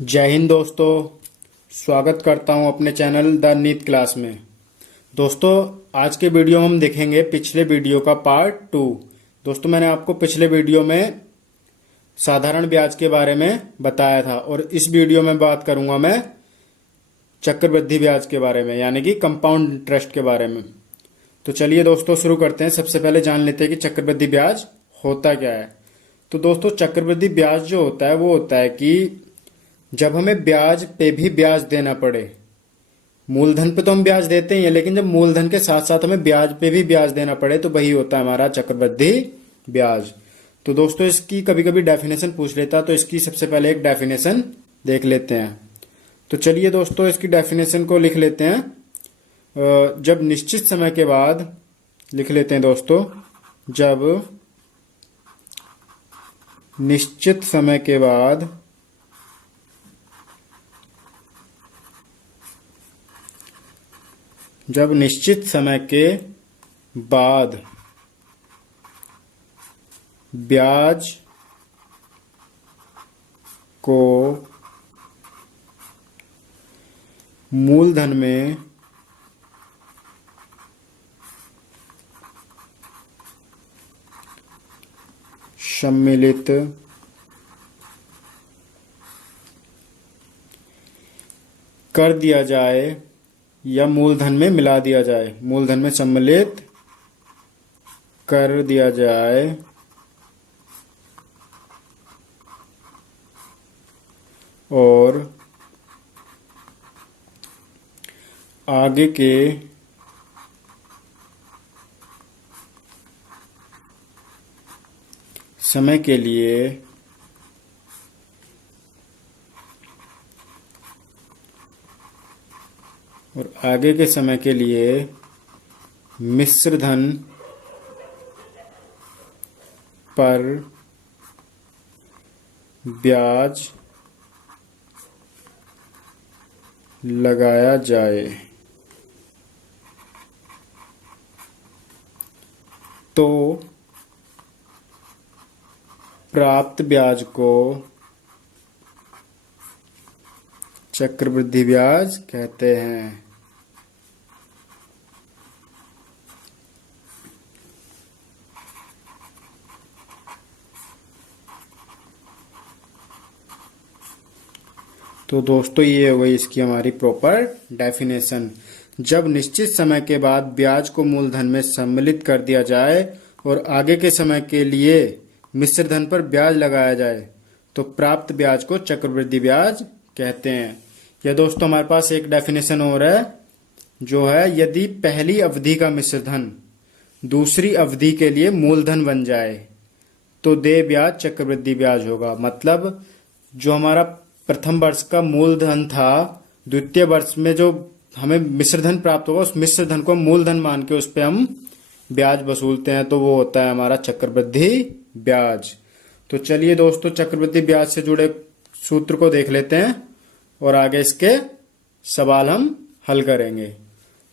जय हिंद दोस्तों। स्वागत करता हूं अपने चैनल द नीट क्लास में। दोस्तों, आज के वीडियो में हम देखेंगे पिछले वीडियो का पार्ट 2। दोस्तों, मैंने आपको पिछले वीडियो में साधारण ब्याज के बारे में बताया था और इस वीडियो में बात करूंगा मैं चक्रवृद्धि ब्याज के बारे में, यानी कि कंपाउंड इंटरेस्ट के बारे में। तो चलिए दोस्तों शुरू करते हैं। सबसे पहले जान लेते हैं कि चक्रवृद्धि ब्याज होता क्या है। तो दोस्तों, चक्रवृद्धि ब्याज जो होता है वो होता है कि जब हमें ब्याज पे भी ब्याज देना पड़े। मूलधन पे तो हम ब्याज देते ही हैं, लेकिन जब मूलधन के साथ साथ हमें ब्याज पे भी ब्याज देना पड़े तो वही होता है हमारा चक्रवृद्धि ब्याज। तो दोस्तों, इसकी कभी कभी डेफिनेशन पूछ लेता, तो इसकी सबसे पहले एक डेफिनेशन देख लेते हैं। तो चलिए दोस्तों, इसकी डेफिनेशन को लिख लेते हैं। जब निश्चित समय के बाद लिख लेते हैं दोस्तों, जब निश्चित समय के बाद जब निश्चित समय के बाद ब्याज को मूलधन में सम्मिलित कर दिया जाए या मूलधन में मिला दिया जाए, मूलधन में सम्मिलित कर दिया जाए और आगे के समय के लिए मिश्र धन पर ब्याज लगाया जाए तो प्राप्त ब्याज को चक्रवृद्धि ब्याज कहते हैं। तो दोस्तों, ये हो गई इसकी हमारी प्रॉपर डेफिनेशन। जब निश्चित समय के बाद ब्याज को मूलधन में सम्मिलित कर दिया जाए और आगे के समय के लिए मिश्र धन पर ब्याज लगाया जाए तो प्राप्त ब्याज को चक्रवृद्धि ब्याज कहते हैं। या दोस्तों, हमारे पास एक डेफिनेशन और है, जो है यदि पहली अवधि का मिश्र धन दूसरी अवधि के लिए मूलधन बन जाए तो देय ब्याज चक्रवृद्धि ब्याज होगा। मतलब जो हमारा प्रथम वर्ष का मूलधन था, द्वितीय वर्ष में जो हमें मिश्र धन प्राप्त होगा, उस मिश्र धन को मूलधन मान के उस पे हम ब्याज वसूलते हैं, तो वो होता है हमारा चक्रवृद्धि ब्याज। तो चलिए दोस्तों, चक्रवृद्धि ब्याज से जुड़े सूत्र को देख लेते हैं और आगे इसके सवाल हम हल करेंगे।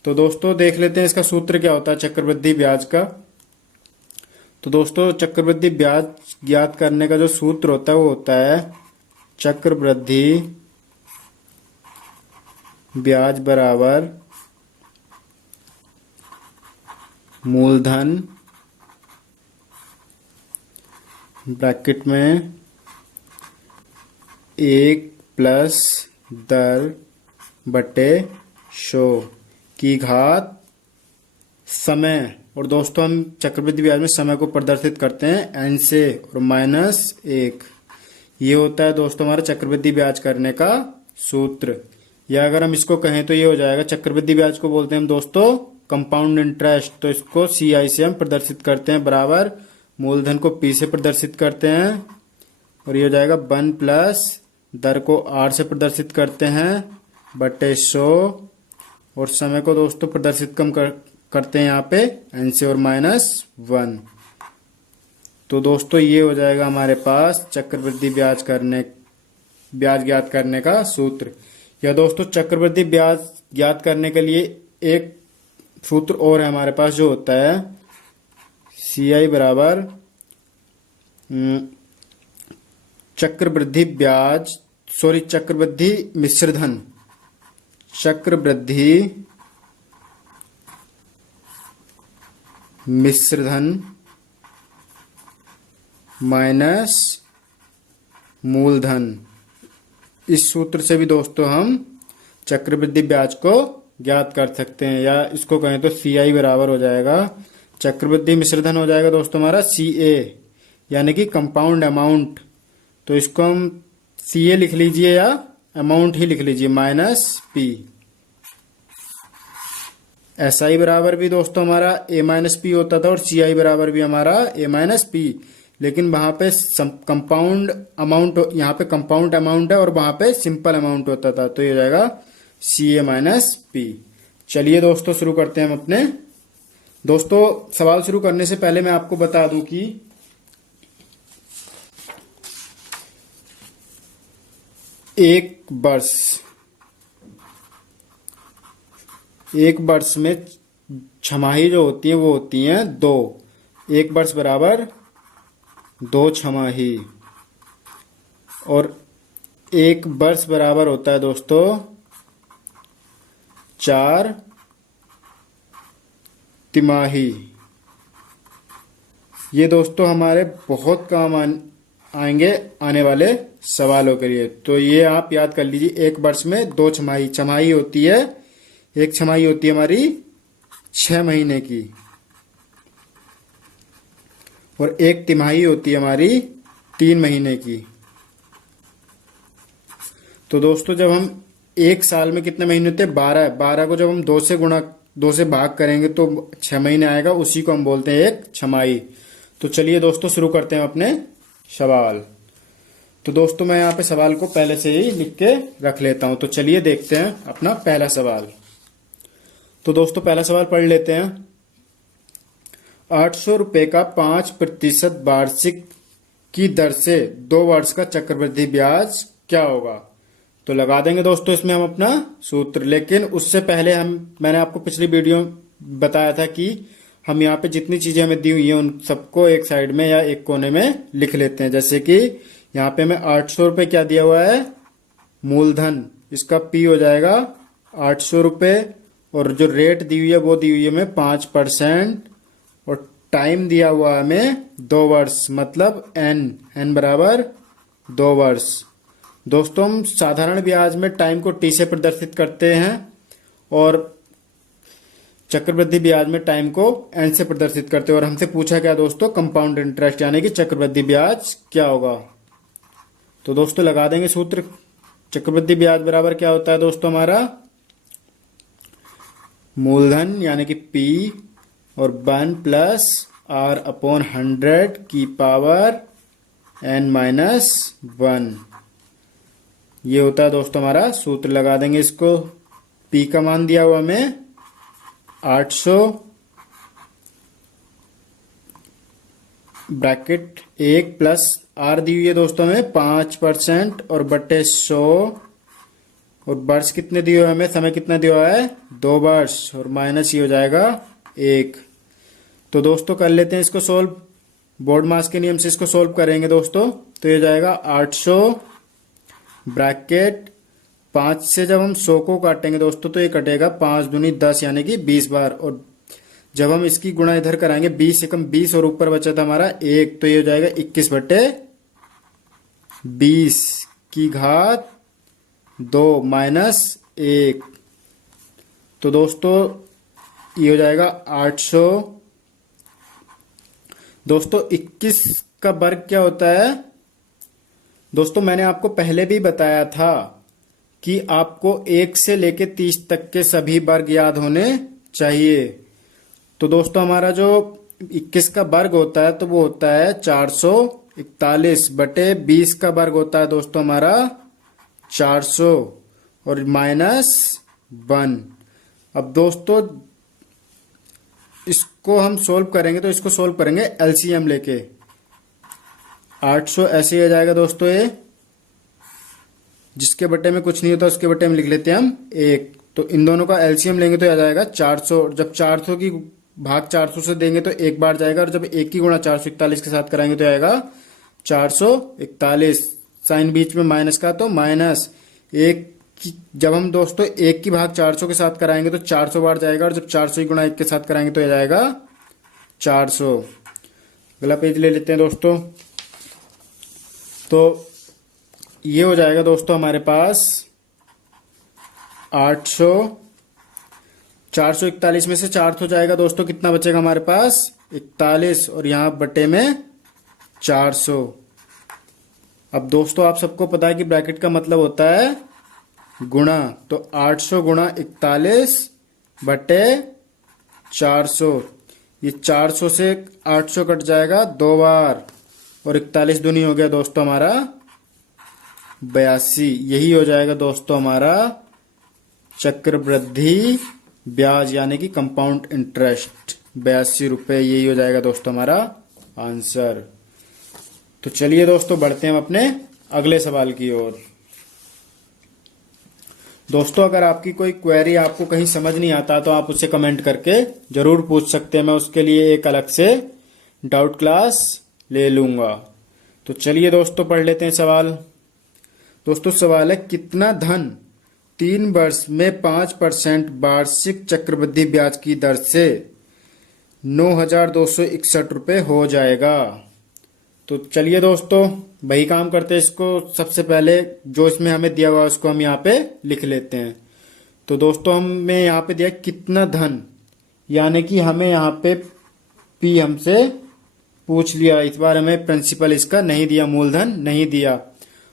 तो दोस्तों, देख लेते हैं इसका सूत्र क्या होता है चक्रवृद्धि ब्याज का। तो दोस्तों, चक्रवृद्धि ब्याज ज्ञात करने का जो सूत्र होता है वो होता है चक्रवृद्धि ब्याज बराबर मूलधन ब्रैकेट में 1 प्लस दर बटे 100 की घात समय। और दोस्तों, हम चक्रवृद्धि ब्याज में समय को प्रदर्शित करते हैं n से और -1। ये होता है दोस्तों हमारा चक्रवृद्धि ब्याज करने का सूत्र। या अगर हम इसको कहें तो ये हो जाएगा, चक्रवृद्धि ब्याज को बोलते हैं हम दोस्तों कंपाउंड इंटरेस्ट। तो इसको CI से हम प्रदर्शित करते हैं, बराबर मूलधन को P से प्रदर्शित करते हैं और ये हो जाएगा 1 प्लस दर को R से प्रदर्शित करते हैं बटे 100 और समय को दोस्तों प्रदर्शित करते हैं यहाँ पे n से और -1। तो दोस्तों, ये हो जाएगा हमारे पास चक्रवृद्धि ब्याज ज्ञात करने का सूत्र। या दोस्तों, चक्रवृद्धि ब्याज ज्ञात करने के लिए एक सूत्र और है हमारे पास, जो होता है CI बराबर चक्रवृद्धि ब्याज सॉरी, चक्रवृद्धि मिश्रधन, चक्रवृद्धि मिश्रधन माइनस मूलधन। इस सूत्र से भी दोस्तों हम चक्रवृद्धि ब्याज को ज्ञात कर सकते हैं, या इसको कहें तो CI बराबर हो जाएगा, चक्रवृद्धि मिश्रधन हो जाएगा दोस्तों हमारा CA, यानी कि कंपाउंड अमाउंट। तो इसको हम CA लिख लीजिए या अमाउंट ही लिख लीजिए, माइनस P। SI बराबर भी दोस्तों हमारा A माइनस पी होता था और CI बराबर भी हमारा A माइनस पी, लेकिन वहां पे कंपाउंड अमाउंट, यहाँ पे कंपाउंड अमाउंट है और वहां पे सिंपल अमाउंट होता था, तो ये हो जाएगा CA माइनस पी। चलिए दोस्तों शुरू करते हैं हम अपने। दोस्तों सवाल शुरू करने से पहले मैं आपको बता दूं कि एक वर्ष में छमाही जो होती है वो होती है 2। एक वर्ष बराबर 2 छमाही, और एक वर्ष बराबर होता है दोस्तों 4 तिमाही। ये दोस्तों हमारे बहुत काम आएंगे आने वाले सवालों के लिए, तो ये आप याद कर लीजिए। एक वर्ष में 2 छमाही, छमाही होती है, एक छमाही होती है हमारी 6 महीने की, और एक तिमाही होती है हमारी 3 महीने की। तो दोस्तों जब हम एक साल में कितने महीने होते हैं? 12 को जब हम 2 से भाग करेंगे तो 6 महीने आएगा, उसी को हम बोलते हैं एक छमाही। तो चलिए दोस्तों शुरू करते हैं अपने सवाल। तो दोस्तों मैं यहाँ पे सवाल को पहले से ही लिख के रख लेता हूं, तो चलिए देखते हैं अपना पहला सवाल। तो दोस्तों पहला सवाल पढ़ लेते हैं। 800 रुपए का 5% वार्षिक की दर से 2 वर्ष का चक्रवृद्धि ब्याज क्या होगा? तो लगा देंगे दोस्तों इसमें हम अपना सूत्र, लेकिन उससे पहले मैंने आपको पिछली वीडियो बताया था कि हम यहाँ पे जितनी चीजें हमें दी हुई है उन सबको एक साइड में या एक कोने में लिख लेते हैं। जैसे कि यहाँ पे हमें 800 रुपए क्या दिया हुआ है? मूलधन, इसका P हो जाएगा 800 रुपए, और जो रेट दी हुई है वो दी हुई है हमें 5%, और टाइम दिया हुआ है हमें 2 वर्ष, मतलब N बराबर 2 वर्ष। दोस्तों हम साधारण ब्याज में टाइम को T से प्रदर्शित करते हैं, और चक्रवृद्धि ब्याज में टाइम को N से प्रदर्शित करते हैं। और हमसे पूछा क्या दोस्तों? कंपाउंड इंटरेस्ट, यानी कि चक्रवृद्धि ब्याज क्या होगा? तो दोस्तों लगा देंगे सूत्र। चक्रवृद्धि ब्याज बराबर क्या होता है दोस्तों? हमारा मूलधन यानी कि P और 1 प्लस R अपॉन 100 की पावर N माइनस 1। ये होता है दोस्तों हमारा सूत्र। लगा देंगे इसको। P का मान दिया हुआ हमें 800, ब्रैकेट 1 प्लस R दी हुई है दोस्तों हमें 5%, और बटे 100, और वर्ष कितने दिए हुए हमें? समय कितना दिया हुआ है? 2 वर्ष, और माइनस ये हो जाएगा 1। तो दोस्तों कर लेते हैं इसको सोल्व। बोर्ड मास के नियम से इसको सोल्व करेंगे दोस्तों। तो ये जाएगा 800 ब्रैकेट 5 से जब हम 100 को काटेंगे दोस्तों तो ये कटेगा 5 दूनी 10 यानी कि 20 बार, और जब हम इसकी गुणा इधर कराएंगे 20 से कम 20 और ऊपर बचा था हमारा 1, तो ये हो जाएगा 21 बटे 20 की घात 2 माइनस 1। तो दोस्तों ये हो जाएगा 800। दोस्तों 21 का वर्ग क्या होता है? दोस्तों मैंने आपको पहले भी बताया था कि आपको 1 से लेके 30 तक के सभी वर्ग याद होने चाहिए। तो दोस्तों हमारा जो 21 का वर्ग होता है तो वो होता है 441 बटे 20 का वर्ग होता है दोस्तों हमारा 400 और माइनस 1। अब दोस्तों इसको हम सोल्व करेंगे, तो इसको सोल्व करेंगे एलसीएम लेके। 800 ऐसे ही आ जाएगा दोस्तों, ये जिसके बटे में कुछ नहीं होता उसके बटे में लिख लेते हैं हम 1। तो इन दोनों का एलसीएम लेंगे तो आ जाएगा 400। जब 400 की भाग 400 से देंगे तो एक बार जाएगा, और जब 1 की गुणा 441 के साथ कराएंगे तो आएगा 441। साइन बीच में माइनस का, तो माइनस एक जब हम दोस्तों 1 की भाग 400 के साथ कराएंगे तो 400 बार जाएगा, और जब 400 ही गुणा 1 के साथ कराएंगे तो यह जाएगा 400। अगला पेज ले लेते हैं दोस्तों। तो ये हो जाएगा दोस्तों हमारे पास 800, 441 में से 400 जाएगा दोस्तों, कितना बचेगा हमारे पास 41, और यहां बटे में 400। अब दोस्तों आप सबको पता है कि ब्रैकेट का मतलब होता है गुणा, तो 800 गुणा 41 बटे 400। ये 400 से 800 कट जाएगा 2 बार, और 41 दूनी हो गया दोस्तों हमारा 82। यही हो जाएगा दोस्तों हमारा चक्रवृद्धि ब्याज यानी कि कंपाउंड इंटरेस्ट, 82 रुपये। यही हो जाएगा दोस्तों हमारा आंसर। तो चलिए दोस्तों बढ़ते हैं अपने अगले सवाल की ओर। दोस्तों अगर आपकी कोई क्वेरी आपको कहीं समझ नहीं आता तो आप उससे कमेंट करके जरूर पूछ सकते हैं, मैं उसके लिए एक अलग से डाउट क्लास ले लूंगा। तो चलिए दोस्तों पढ़ लेते हैं सवाल। दोस्तों सवाल है, कितना धन 3 वर्ष में 5% वार्षिक चक्रवृद्धि ब्याज की दर से 9,261 रुपये हो जाएगा। तो चलिए दोस्तों वही काम करते हैं इसको। सबसे पहले जो इसमें हमें दिया हुआ है उसको हम यहाँ पे लिख लेते हैं। तो दोस्तों हमें यहाँ पे दिया कितना धन, यानी कि हमें यहाँ पे पी हमसे पूछ लिया। इस बार हमें प्रिंसिपल इसका नहीं दिया, मूलधन नहीं दिया।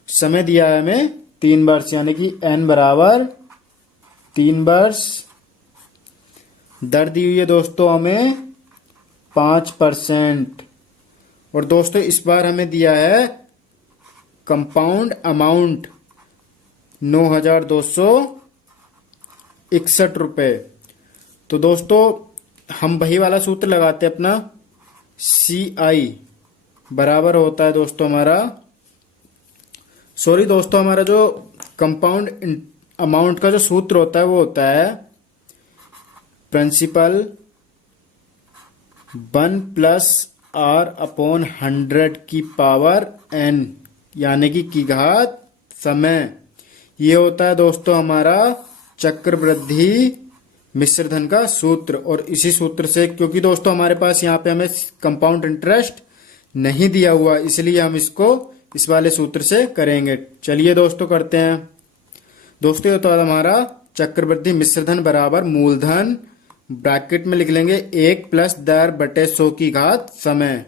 समय दिया है हमें 3 वर्ष, यानी कि n बराबर 3 वर्ष। दर दी हुई है दोस्तों हमें 5%। और दोस्तों इस बार हमें दिया है कंपाउंड अमाउंट 9,261 रुपये। तो दोस्तों हम वही वाला सूत्र लगाते हैं अपना, CI बराबर होता है दोस्तों हमारा, सॉरी दोस्तों हमारा जो कंपाउंड अमाउंट का जो सूत्र होता है वो होता है प्रिंसिपल 1+R/100 की पावर n, यानी कि घात समय। ये होता है दोस्तों हमारा चक्रवृद्धि मिश्र धन का सूत्र। और इसी सूत्र से, क्योंकि दोस्तों हमारे पास यहाँ पे हमें कंपाउंड इंटरेस्ट नहीं दिया हुआ, इसलिए हम इसको इस वाले सूत्र से करेंगे। चलिए दोस्तों करते हैं। दोस्तों तो हमारा चक्रवृद्धि मिश्र धन बराबर मूलधन, ब्रैकेट में लिख लेंगे 1 + दर बटे 100 की घात समय।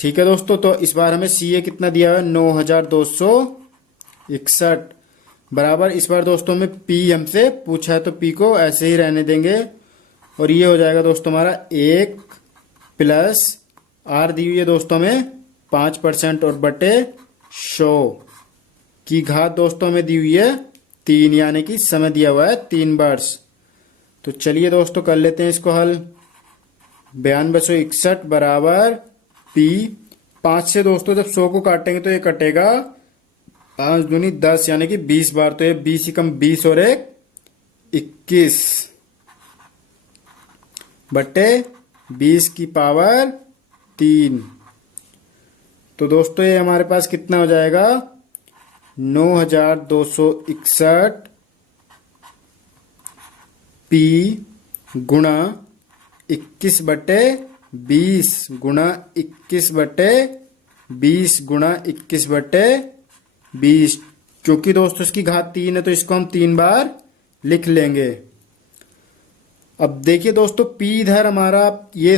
ठीक है दोस्तों, तो इस बार हमें CA कितना दिया है 9,261 बराबर। इस बार दोस्तों हमें P हमसे पूछा है तो P को ऐसे ही रहने देंगे, और ये हो जाएगा दोस्तों हमारा 1 + R दी हुई है दोस्तों हमें 5% और बटे 100 की घात दोस्तों हमें दी हुई है 3, यानी कि समय दिया हुआ है 3 वर्ष। तो चलिए दोस्तों कर लेते हैं इसको हल। 9261 बराबर P 5 से दोस्तों जब 100 को काटेंगे तो ये कटेगा 5 दूनी 10, यानी कि 20 बार। तो ये 20 ही कम 20 और 1 21 बटे 20 की पावर 3। तो दोस्तों ये हमारे पास कितना हो जाएगा 9,261 P गुणा 21 बटे 20 गुणा 21 बटे 20 गुणा 21 बटे 20, क्योंकि दोस्तों इसकी घात 3 है तो इसको हम 3 बार लिख लेंगे। अब देखिए दोस्तों P इधर हमारा ये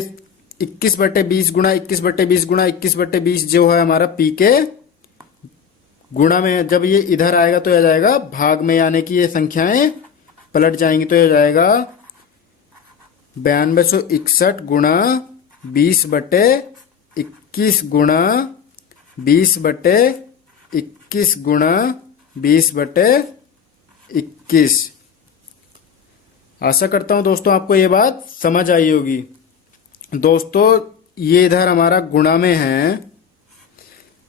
21 बटे 20 गुणा 21 बटे 20 गुणा 21 बटे 20 जो है हमारा P के गुणा में, जब ये इधर आएगा तो यह जाएगा भाग में, यानी कि ये संख्याएं पलट जाएंगी। तो यह जाएगा 9261 गुणा 20 बटे 21 गुणा 20 बटे 21 गुणा 20 बटे 21। आशा करता हूं दोस्तों आपको ये बात समझ आई होगी। दोस्तों ये इधर हमारा गुणा में है,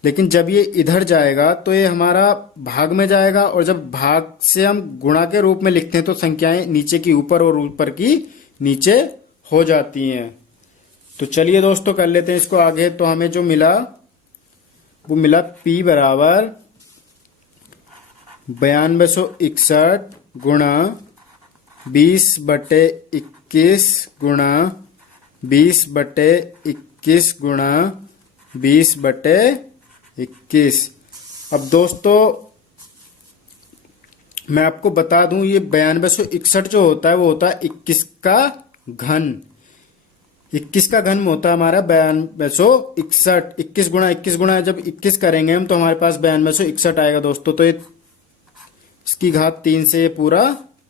लेकिन जब ये इधर जाएगा तो ये हमारा भाग में जाएगा, और जब भाग से हम गुणा के रूप में लिखते हैं तो संख्याएं नीचे की ऊपर और ऊपर की नीचे हो जाती हैं। तो चलिए दोस्तों कर लेते हैं इसको आगे। तो हमें जो मिला वो मिला P बराबर 9261 गुणा 20/21 गुणा 20/21 गुणा 20/21। अब दोस्तों मैं आपको बता दूं, ये 9261 जो होता है वो होता है 21 का घन। 21 का घन होता है हमारा 9261। 21 गुणा जब 21 करेंगे हम तो हमारे पास 9261 आएगा दोस्तों। तो ये इसकी घात 3 से ये पूरा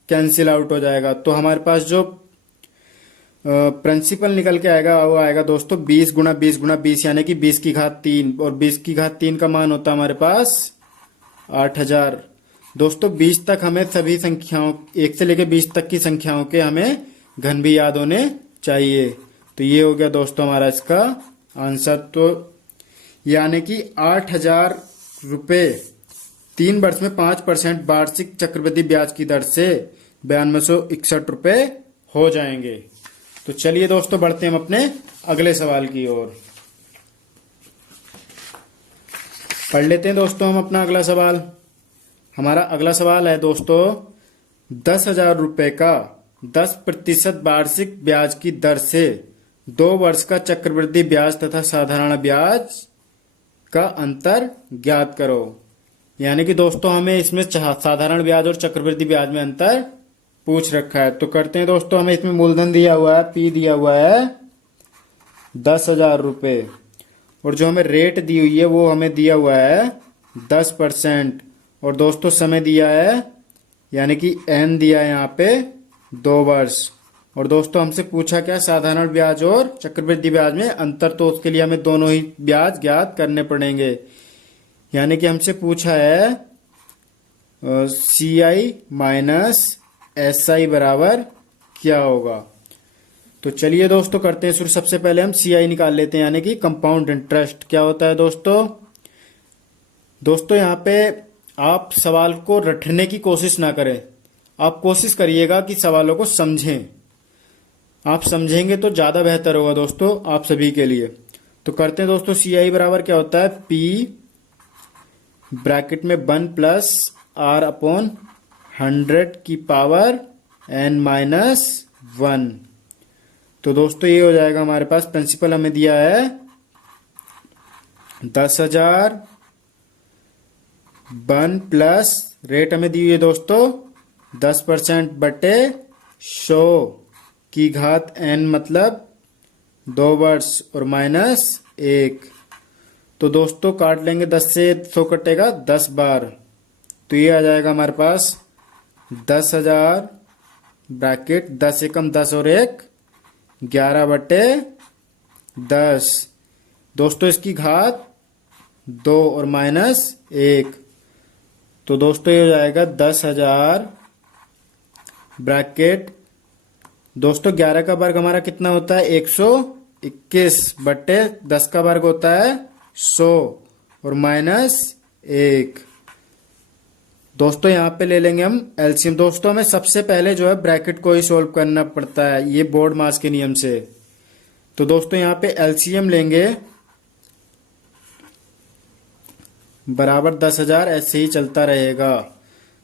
कैंसिल आउट हो जाएगा। तो हमारे पास जो प्रिंसिपल निकल के आएगा वो आएगा दोस्तों 20 गुणा 20 गुणा 20 यानी कि 20 की घात 3, और 20 की घात 3 का मान होता है हमारे पास 8000। दोस्तों 20 तक हमें सभी संख्याओं 1 से लेकर 20 तक की संख्याओं के हमें घन भी याद होने चाहिए। तो ये हो गया दोस्तों हमारा इसका आंसर। तो यानी कि 8000 रुपये 3 वर्ष में 5% वार्षिक चक्रवृद्धि ब्याज की दर से 9261 रुपये हो जाएंगे। तो चलिए दोस्तों बढ़ते हैं हम अपने अगले सवाल की ओर। पढ़ लेते हैं दोस्तों हम अपना अगला सवाल। हमारा अगला सवाल है दोस्तों 10,000 रुपये का 10% वार्षिक ब्याज की दर से 2 वर्ष का चक्रवृद्धि ब्याज तथा साधारण ब्याज का अंतर ज्ञात करो। यानी कि दोस्तों हमें इसमें साधारण ब्याज और चक्रवृद्धि ब्याज में अंतर पूछ रखा है। तो करते हैं दोस्तों, हमें इसमें मूलधन दिया हुआ है, P दिया हुआ है 10,000 रुपये, और जो हमें रेट दी हुई है वो हमें दिया हुआ है 10%, और दोस्तों समय दिया है यानी कि N दिया है यहाँ पे 2 वर्ष। और दोस्तों हमसे पूछा क्या, साधारण ब्याज और चक्रवृद्धि ब्याज में अंतर। तो उसके लिए हमें दोनों ही ब्याज ज्ञात करने पड़ेंगे। यानी कि हमसे पूछा है CI माइनस SI बराबर क्या होगा। तो चलिए दोस्तों करते हैं शुरू। सबसे पहले हम CI निकाल लेते हैं, यानी कि कंपाउंड इंटरेस्ट। क्या होता है दोस्तों यहाँ पे आप सवाल को रटने की कोशिश ना करें, आप कोशिश करिएगा कि सवालों को समझें। आप समझेंगे तो ज़्यादा बेहतर होगा दोस्तों आप सभी के लिए। तो करते हैं दोस्तों, CI बराबर क्या होता है, P ब्रैकेट में 1 प्लस R/100 की पावर N-1। तो दोस्तों ये हो जाएगा हमारे पास, प्रिंसिपल हमें दिया है 10,000, 1 प्लस रेट हमें दी हुई है दोस्तों 10% बटे 100 की घात N मतलब 2 वर्ष, और -1। तो दोस्तों काट लेंगे, 10 से 100 कटेगा 10 बार। तो ये आ जाएगा हमारे पास 10,000 ब्रैकेट 10 एकम 10 और 1 11 बटे 10। दोस्तों इसकी घात 2 और -1। तो दोस्तों ये हो जाएगा 10,000 ब्रैकेट दोस्तों 11 का वर्ग हमारा कितना होता है, 121 बटे 10 का वर्ग होता है 100 और -1। दोस्तों यहाँ पे ले लेंगे हम एलसीएम। दोस्तों हमें सबसे पहले जो है ब्रैकेट को ही सॉल्व करना पड़ता है, ये बोर्ड मास के नियम से। तो दोस्तों यहाँ पे एलसीएम लेंगे बराबर 10,000, ऐसे ही चलता रहेगा।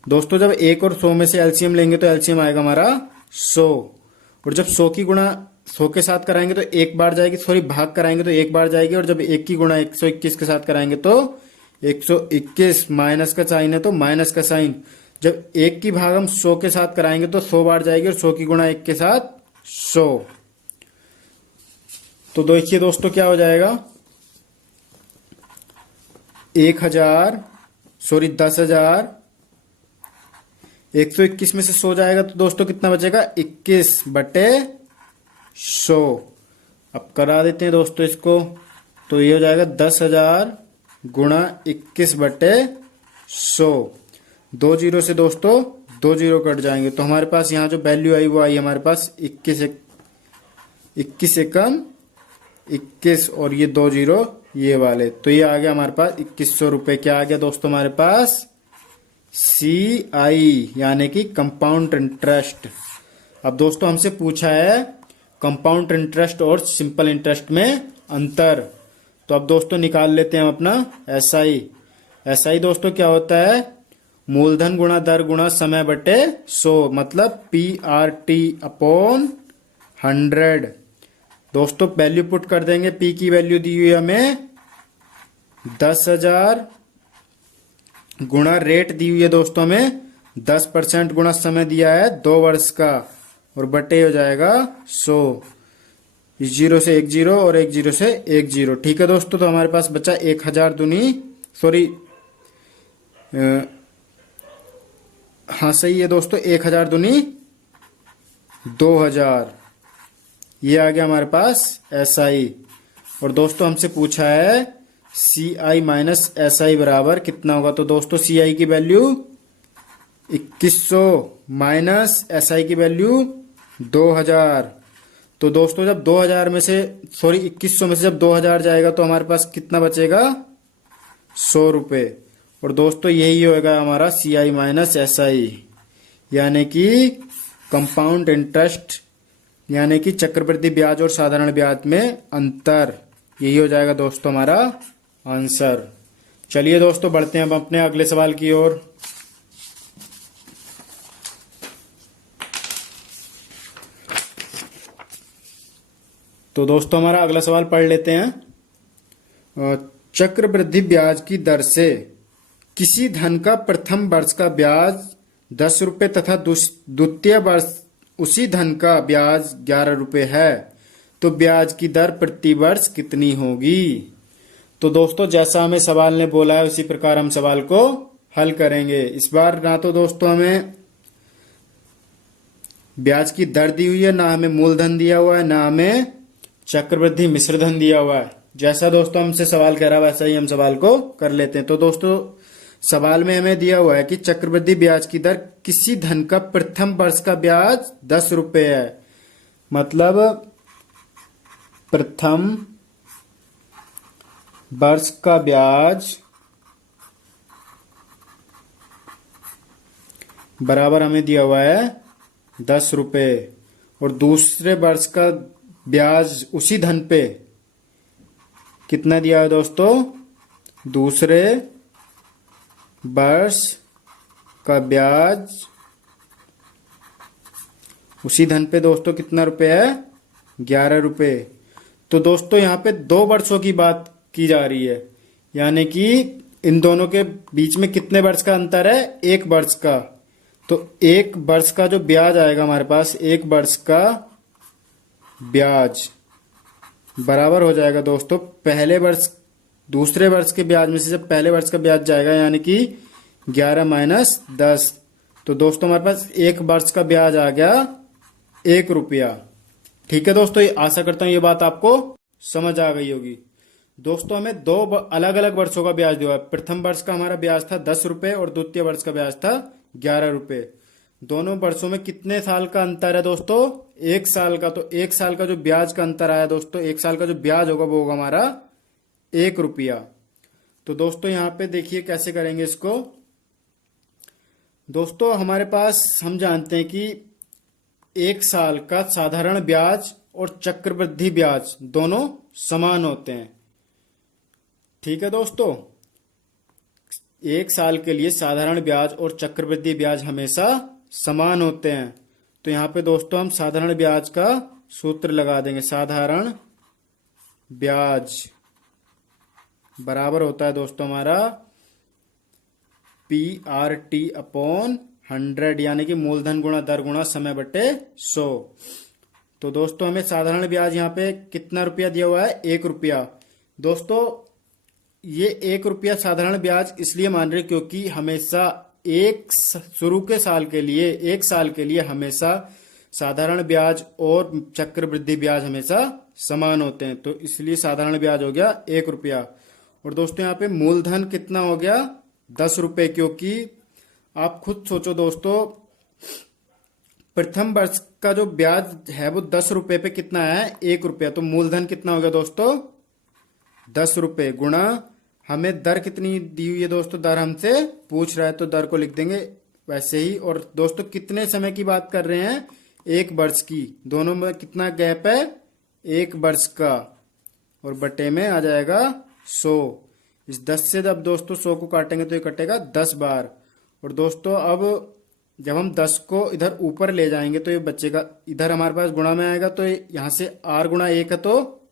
दोस्तों जब 1 और 100 में से एलसीएम लेंगे तो एलसीएम आएगा हमारा 100, और जब 100 की गुणा 100 के साथ कराएंगे तो एक बार जाएगी, सॉरी भाग कराएंगे तो एक बार जाएगी, और जब 1 की गुणा 121 के साथ कराएंगे तो 121, माइनस का साइन है तो माइनस का साइन। जब 1 की भाग हम 100 के साथ कराएंगे तो 100 बार जाएगी, और 100 की गुणा 1 के साथ 100। तो देखिए दोस्तों क्या हो जाएगा, 10,000 सॉरी 10,000 121 में से 100 जाएगा तो दोस्तों कितना बचेगा, 21 बटे 100। अब करा देते हैं दोस्तों इसको। तो ये हो जाएगा 10,000 गुणा 21 बटे 100। 2 जीरो से दोस्तों 2 जीरो कट जाएंगे, तो हमारे पास यहाँ जो वैल्यू आई वो आई हमारे पास 21 एकम 21, और ये 2 जीरो ये वाले। तो ये आ गया हमारे पास 2100 रुपये। क्या आ गया दोस्तों हमारे पास, CI यानी कि कंपाउंड इंटरेस्ट। अब दोस्तों हमसे पूछा है कंपाउंड इंटरेस्ट और सिंपल इंटरेस्ट में अंतर। तो अब दोस्तों निकाल लेते हैं हम अपना SI। SI दोस्तों क्या होता है, मूलधन गुणा दर गुणा समय बटे 100, मतलब PRT/100। दोस्तों वैल्यू पुट कर देंगे। P की वैल्यू दी हुई हमें 10,000 गुणा रेट दी हुई है दोस्तों हमें 10% गुणा समय दिया है 2 वर्ष का, और बटे हो जाएगा 100। इस जीरो से एक जीरो और एक जीरो से एक जीरो। ठीक है दोस्तों, तो हमारे पास बचा 1000 दूनी, सॉरी, हाँ सही है दोस्तों, 1000 दूनी 2000। ये आ गया हमारे पास SI। और दोस्तों हमसे पूछा है CI माइनस SI बराबर कितना होगा। तो दोस्तों CI की वैल्यू 2100 माइनस SI की वैल्यू 2000। तो दोस्तों जब 2000 में से, सॉरी 2100 में से जब 2000 जाएगा तो हमारे पास कितना बचेगा, 100 रुपये। और दोस्तों यही होगा हमारा CI माइनस SI, यानी कि कंपाउंड इंटरेस्ट, यानी कि चक्रवृद्धि ब्याज और साधारण ब्याज में अंतर। यही हो जाएगा दोस्तों हमारा आंसर। चलिए दोस्तों बढ़ते हैं अब अपने अगले सवाल की ओर। तो दोस्तों हमारा अगला सवाल पढ़ लेते हैं। चक्रवृद्धि ब्याज की दर से किसी धन का प्रथम वर्ष का ब्याज 10 रुपये तथा द्वितीय वर्ष उसी धन का ब्याज 11 रुपये है, तो ब्याज की दर प्रति वर्ष कितनी होगी। तो दोस्तों जैसा हमें सवाल ने बोला है उसी प्रकार हम सवाल को हल करेंगे। इस बार ना तो दोस्तों हमें ब्याज की दर दी हुई है, ना हमें मूलधन दिया हुआ है, ना हमें चक्रवृद्धि मिश्र धन दिया हुआ है। जैसा दोस्तों हमसे सवाल कह रहा है वैसा ही हम सवाल को कर लेते हैं। तो दोस्तों सवाल में हमें दिया हुआ है कि चक्रवृद्धि ब्याज की दर किसी धन का प्रथम वर्ष का ब्याज 10 रुपये है, मतलब प्रथम वर्ष का ब्याज बराबर हमें दिया हुआ है 10 रुपये, और दूसरे वर्ष का ब्याज उसी धन पे कितना दिया है दोस्तों, दूसरे वर्ष का ब्याज उसी धन पे दोस्तों कितना रुपए है, 11 रुपये। तो दोस्तों यहाँ पे 2 वर्षों की बात की जा रही है, यानी कि इन दोनों के बीच में कितने वर्ष का अंतर है, 1 वर्ष का। तो 1 वर्ष का जो ब्याज आएगा हमारे पास, 1 वर्ष का ब्याज बराबर हो जाएगा दोस्तों पहले वर्ष, दूसरे वर्ष के ब्याज में से जब पहले वर्ष का ब्याज जाएगा, यानी कि 11 माइनस 10। तो दोस्तों हमारे पास 1 वर्ष का ब्याज आ गया 1 रुपया। ठीक है दोस्तों, ये आशा करता हूं ये बात आपको समझ आ गई होगी। दोस्तों हमें 2 अलग अलग वर्षों का ब्याज दिया है। प्रथम वर्ष का हमारा ब्याज था 10 रुपये और द्वितीय वर्ष का ब्याज था 11 रुपये। दोनों वर्षों में कितने साल का अंतर है दोस्तों, 1 साल का। तो 1 साल का जो ब्याज का अंतर आया दोस्तों, 1 साल का जो ब्याज होगा वो होगा हमारा 1 रुपया। तो दोस्तों यहाँ पे देखिए कैसे करेंगे इसको। दोस्तों हमारे पास, हम जानते हैं कि 1 साल का साधारण ब्याज और चक्रवृद्धि ब्याज दोनों समान होते हैं। ठीक है दोस्तों, 1 साल के लिए साधारण ब्याज और चक्रवृद्धि ब्याज हमेशा समान होते हैं। तो यहाँ पे दोस्तों हम साधारण ब्याज का सूत्र लगा देंगे। साधारण ब्याज बराबर होता है दोस्तों हमारा PRT/100, यानी कि मूलधन गुणा दर गुणा समय बटे 100। तो दोस्तों हमें साधारण ब्याज यहाँ पे कितना रुपया दिया हुआ है, 1 रुपया। दोस्तों ये 1 रुपया साधारण ब्याज इसलिए मान रहे क्योंकि हमेशा शुरू के साल के लिए, 1 साल के लिए हमेशा साधारण ब्याज और चक्रवृद्धि ब्याज हमेशा समान होते हैं। तो इसलिए साधारण ब्याज हो गया 1 रुपया। और दोस्तों यहाँ पे मूलधन कितना हो गया, 10 रुपये, क्योंकि आप खुद सोचो दोस्तों, प्रथम वर्ष का जो ब्याज है वो 10 रुपये पे कितना है, 1 रुपया। तो मूलधन कितना हो गया दोस्तों, 10 रुपये, गुणा हमें दर कितनी दी हुई है दोस्तों, दर हमसे पूछ रहा है तो दर को लिख देंगे वैसे ही। और दोस्तों कितने समय की बात कर रहे हैं, 1 वर्ष की। दोनों में कितना गैप है, 1 वर्ष का, और बटे में आ जाएगा 100। इस 10 से जब दोस्तों 100 को काटेंगे तो ये कटेगा 10 बार। और दोस्तों अब जब हम 10 को इधर ऊपर ले जाएंगे तो ये बच्चेगा, इधर हमारे पास गुणा में आएगा तो यहाँ से r गुणा 1 है तो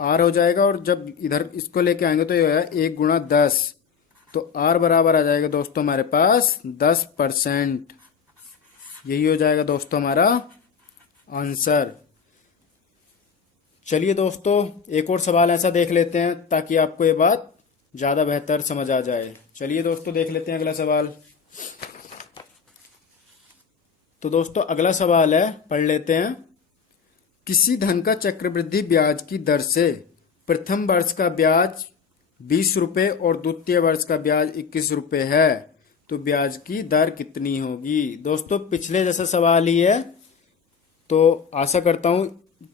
r हो जाएगा, और जब इधर इसको लेके आएंगे तो ये है 1 × 10, तो r बराबर आ जाएगा दोस्तों हमारे पास 10%। यही हो जाएगा दोस्तों हमारा आंसर। चलिए दोस्तों एक और सवाल ऐसा देख लेते हैं ताकि आपको ये बात ज्यादा बेहतर समझ आ जाए। चलिए दोस्तों देख लेते हैं अगला सवाल। तो दोस्तों अगला सवाल है, पढ़ लेते हैं। किसी धन का चक्रवृद्धि ब्याज की दर से प्रथम वर्ष का ब्याज 20 रुपए और द्वितीय वर्ष का ब्याज 21 रुपए है, तो ब्याज की दर कितनी होगी। दोस्तों पिछले जैसा सवाल ही है, तो आशा करता हूं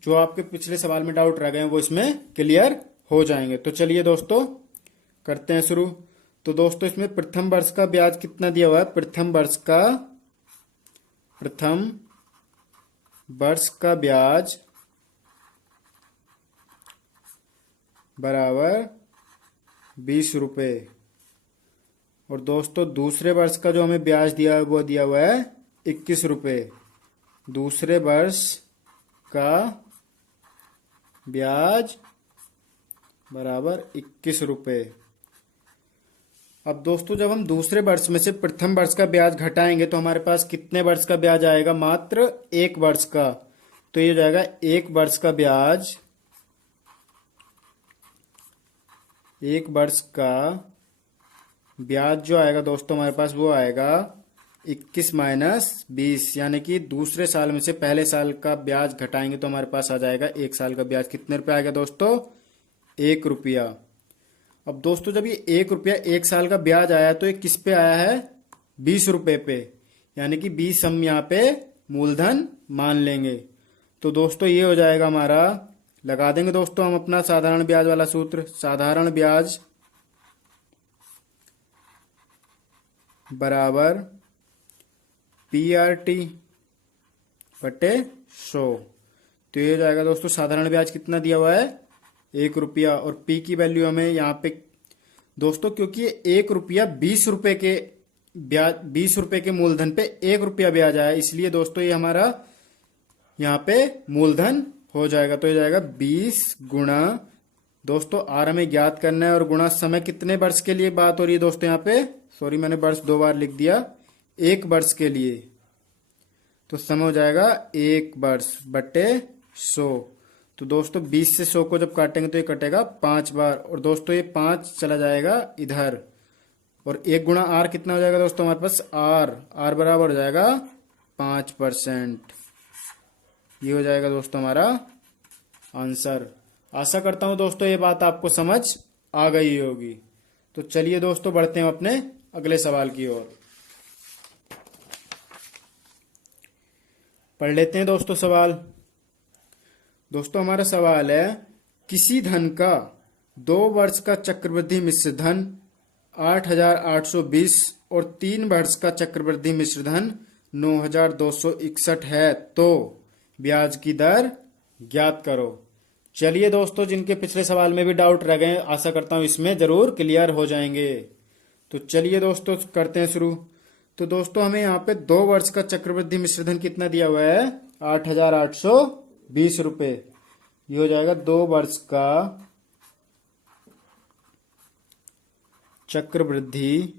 जो आपके पिछले सवाल में डाउट रह गए हैं वो इसमें क्लियर हो जाएंगे। तो चलिए दोस्तों करते हैं शुरू। तो दोस्तों इसमें प्रथम वर्ष का ब्याज कितना दिया हुआ है। प्रथम वर्ष का ब्याज बराबर 20 रुपए, और दोस्तों दूसरे वर्ष का जो हमें ब्याज दिया है वो दिया हुआ है 21 रुपए। दूसरे वर्ष का ब्याज बराबर 21 रुपए। अब दोस्तों जब हम दूसरे वर्ष में से प्रथम वर्ष का ब्याज घटाएंगे तो हमारे पास कितने वर्ष का ब्याज आएगा, मात्र 1 वर्ष का। तो ये हो जाएगा 1 वर्ष का ब्याज, 1 वर्ष का ब्याज जो आएगा दोस्तों हमारे पास वो आएगा 21 - 20, यानी कि दूसरे साल में से पहले साल का ब्याज घटाएंगे तो हमारे पास आ जाएगा 1 साल का ब्याज। कितने रुपए आएगा दोस्तों, 1 रुपया। अब दोस्तों जब ये 1 रुपया 1 साल का ब्याज आया तो ये किस पे आया है, 20 रुपए पे, यानी कि 20 हम यहाँ पे मूलधन मान लेंगे। तो दोस्तों ये हो जाएगा हमारा, लगा देंगे दोस्तों हम अपना साधारण ब्याज वाला सूत्र। साधारण ब्याज बराबर PRT बटे 100। तो ये हो जाएगा दोस्तों साधारण ब्याज कितना दिया हुआ है, 1 रुपया, और P की वैल्यू हमें यहाँ पे दोस्तों, क्योंकि 1 रुपया 20 रुपए के ब्याज, 20 रुपए के मूलधन पे 1 रुपया ब्याज आया, इसलिए दोस्तों ये हमारा यहाँ पे मूलधन हो जाएगा। तो ये जाएगा 20 गुणा, दोस्तों आर हमें ज्ञात करना है, और गुणा समय कितने वर्ष के लिए बात हो रही है दोस्तों यहाँ पे, सॉरी मैंने वर्ष 2 बार लिख दिया, 1 वर्ष के लिए। तो समय हो जाएगा 1 वर्ष बटे 100। तो दोस्तों 20 से 100 को जब काटेंगे तो ये कटेगा 5 बार, और दोस्तों ये 5 चला जाएगा इधर, और 1 गुणा आर कितना हो जाएगा दोस्तों हमारे पास, आर बराबर हो जाएगा 5%। ये हो जाएगा दोस्तों हमारा आंसर। आशा करता हूं दोस्तों ये बात आपको समझ आ गई होगी। तो चलिए दोस्तों बढ़ते हैं अपने अगले सवाल की ओर। पढ़ लेते हैं दोस्तों सवाल। दोस्तों हमारा सवाल है, किसी धन का 2 वर्ष का चक्रवृद्धि मिश्र धन 8,820 और 3 वर्ष का चक्रवृद्धि मिश्र धन 9,261 है, तो ब्याज की दर ज्ञात करो। चलिए दोस्तों जिनके पिछले सवाल में भी डाउट रह गए, आशा करता हूं इसमें जरूर क्लियर हो जाएंगे। तो चलिए दोस्तों करते हैं शुरू। तो दोस्तों हमें यहाँ पे 2 वर्ष का चक्रवृद्धि मिश्र धन कितना दिया हुआ है, 8,820 रुपए। ये हो जाएगा 2 वर्ष का चक्रवृद्धि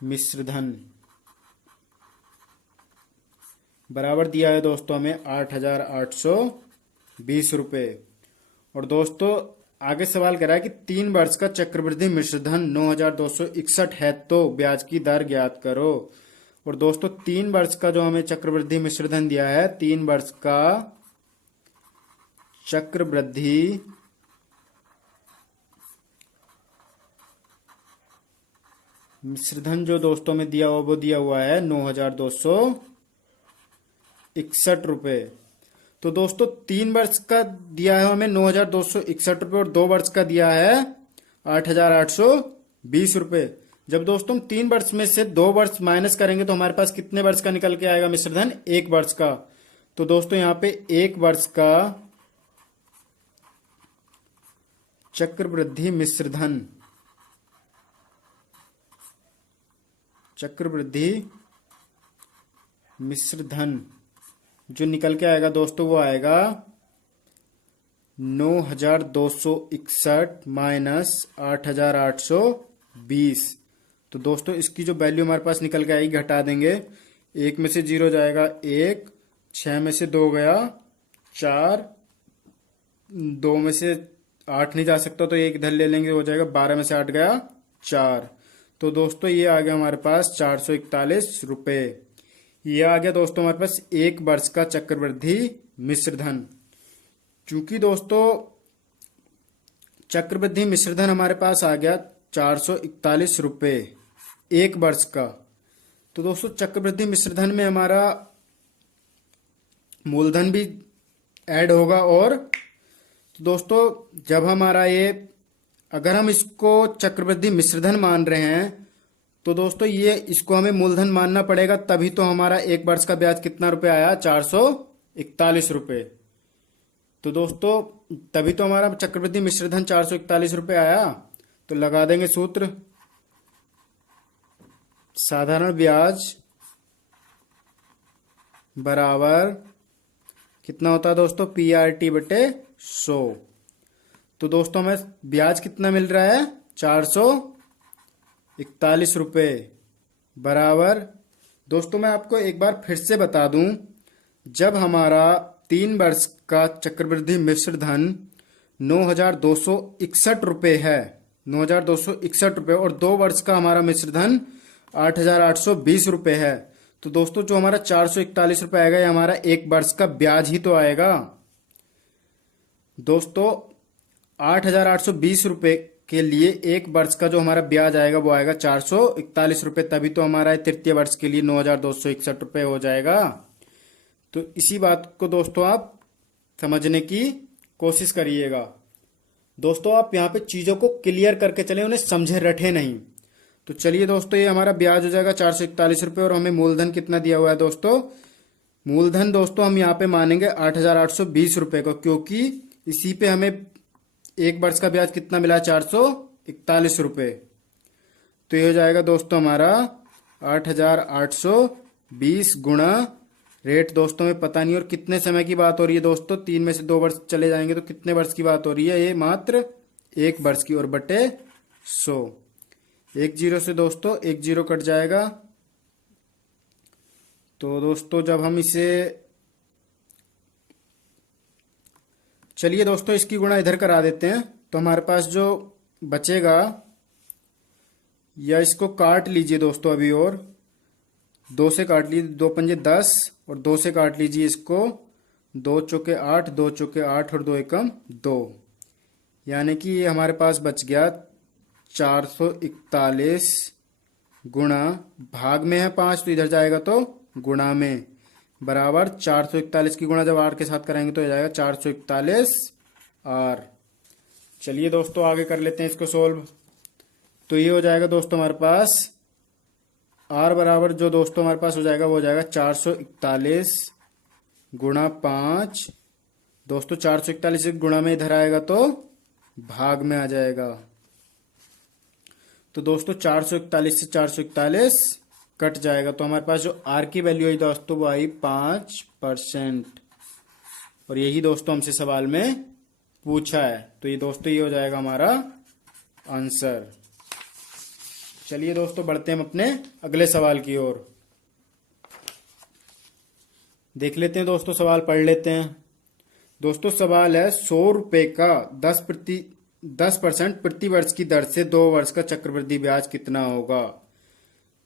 मिश्र धन बराबर दिया है दोस्तों हमें 8,820 रुपए। और दोस्तों आगे सवाल करा है कि 3 वर्ष का चक्रवृद्धि मिश्र धन 9,261 है, तो ब्याज की दर ज्ञात करो। और दोस्तों 3 वर्ष का जो हमें चक्रवृद्धि मिश्र धन दिया है, 3 वर्ष का चक्रवृद्धि मिश्र धन जो दोस्तों में दिया हुआ वो दिया हुआ है 9,261 रुपए। तो दोस्तों 3 वर्ष का दिया है हमें 9,261 रुपए, और 2 वर्ष का दिया है 8,820 रुपए। जब दोस्तों हम 3 वर्ष में से 2 वर्ष माइनस करेंगे तो हमारे पास कितने वर्ष का निकल के आएगा मिश्र धन, 1 वर्ष का। तो दोस्तों यहाँ पे 1 वर्ष का चक्रवृद्धि मिश्रधन, चक्रवृद्धि मिश्रधन जो निकल के आएगा दोस्तों वो आएगा 9261 माइनस 8820। तो दोस्तों इसकी जो वैल्यू हमारे पास निकल के आएगी घटा देंगे, एक में से जीरो जाएगा एक, 6 में से 2 गया 4, 2 में से 8 नहीं जा सकता तो एक इधर ले लेंगे, हो जाएगा 12 में से 8 गया 4। तो दोस्तों ये आ गया हमारे पास 441 रुपए। ये आ गया दोस्तों हमारे पास एक वर्ष का चक्रवृद्धि मिश्रधन। चूंकि दोस्तों चक्रवृद्धि मिश्रधन हमारे पास आ गया 441 रुपए एक वर्ष का, तो दोस्तों चक्रवृद्धि मिश्रधन में हमारा मूलधन भी ऐड होगा। और तो दोस्तों जब हमारा ये, अगर हम इसको चक्रवृद्धि मिश्रधन मान रहे हैं तो दोस्तों ये इसको हमें मूलधन मानना पड़ेगा, तभी तो हमारा एक वर्ष का ब्याज कितना रुपए आया 441 रुपए। तो दोस्तों तभी तो हमारा चक्रवृद्धि मिश्रधन 441 रुपए आया। तो लगा देंगे सूत्र, साधारण ब्याज बराबर कितना होता है दोस्तों PRT बटे 100। तो दोस्तों हमें ब्याज कितना मिल रहा है 441 रुपए बराबर। दोस्तों मैं आपको एक बार फिर से बता दूं, जब हमारा 3 वर्ष का चक्रवृद्धि मिश्रधन 9261 रुपए है, 9261 रुपए, और 2 वर्ष का हमारा मिश्रधन 8820 रुपए है, तो दोस्तों जो हमारा 441 रुपए आएगा ये हमारा एक वर्ष का ब्याज ही तो आएगा। दोस्तों 8820 रुपए के लिए एक वर्ष का जो हमारा ब्याज आएगा वो आएगा 441 रुपए, तभी तो हमारा तृतीय वर्ष के लिए 9261 रुपए हो जाएगा। तो इसी बात को दोस्तों आप समझने की कोशिश करिएगा। दोस्तों आप यहाँ पे चीजों को क्लियर करके चले, उन्हें समझे रटे नहीं। तो चलिए दोस्तों ये हमारा ब्याज हो जाएगा 441 रुपए, और हमें मूलधन कितना दिया हुआ है दोस्तों, मूलधन दोस्तों हम यहाँ पे मानेंगे 8820 रुपए को, क्योंकि इसी पे हमें एक वर्ष का ब्याज कितना मिला 441 रुपए। तो ये हो जाएगा दोस्तों हमारा 8820 गुणा रेट, दोस्तों में पता नहीं और कितने समय की बात हो रही है दोस्तों, 3 में से 2 वर्ष चले जाएंगे तो कितने वर्ष की बात हो रही है, ये मात्र एक वर्ष की, और बटे 100। एक जीरो से दोस्तों एक जीरो कट जाएगा। तो दोस्तों जब हम इसे, चलिए दोस्तों इसकी गुणा इधर करा देते हैं, तो हमारे पास जो बचेगा, या इसको काट लीजिए दोस्तों अभी, और 2 से काट लीजिए, 2 पंजे 10 और 2 से काट लीजिए इसको, 2 चौके 8, 2 चौके 8 और 2 एकम 2, यानी कि ये हमारे पास बच गया 441 गुणा, भाग में है 5 तो इधर जाएगा तो गुणा में, बराबर 441 की गुणा जब आर के साथ कराएंगे तो हो जाएगा 441 आर। चलिए दोस्तों आगे कर लेते हैं इसको सोल्व। तो ये हो जाएगा दोस्तों हमारे पास आर बराबर, जो दोस्तों हमारे पास हो जाएगा वो हो जाएगा 441 गुणा 5। दोस्तों 441 गुणा में इधर आएगा तो भाग में आ जाएगा। तो दोस्तों 441 से 441 कट जाएगा, तो हमारे पास जो आर की वैल्यू आई दोस्तों वो आई 5%, और यही दोस्तों हमसे सवाल में पूछा है। तो ये दोस्तों ये हो जाएगा हमारा आंसर। चलिए दोस्तों बढ़ते हैं हम अपने अगले सवाल की ओर। देख लेते हैं दोस्तों, सवाल पढ़ लेते हैं। दोस्तों सवाल है 100 रुपए का 10% प्रति वर्ष की दर से 2 वर्ष का चक्रवृद्धि ब्याज कितना होगा।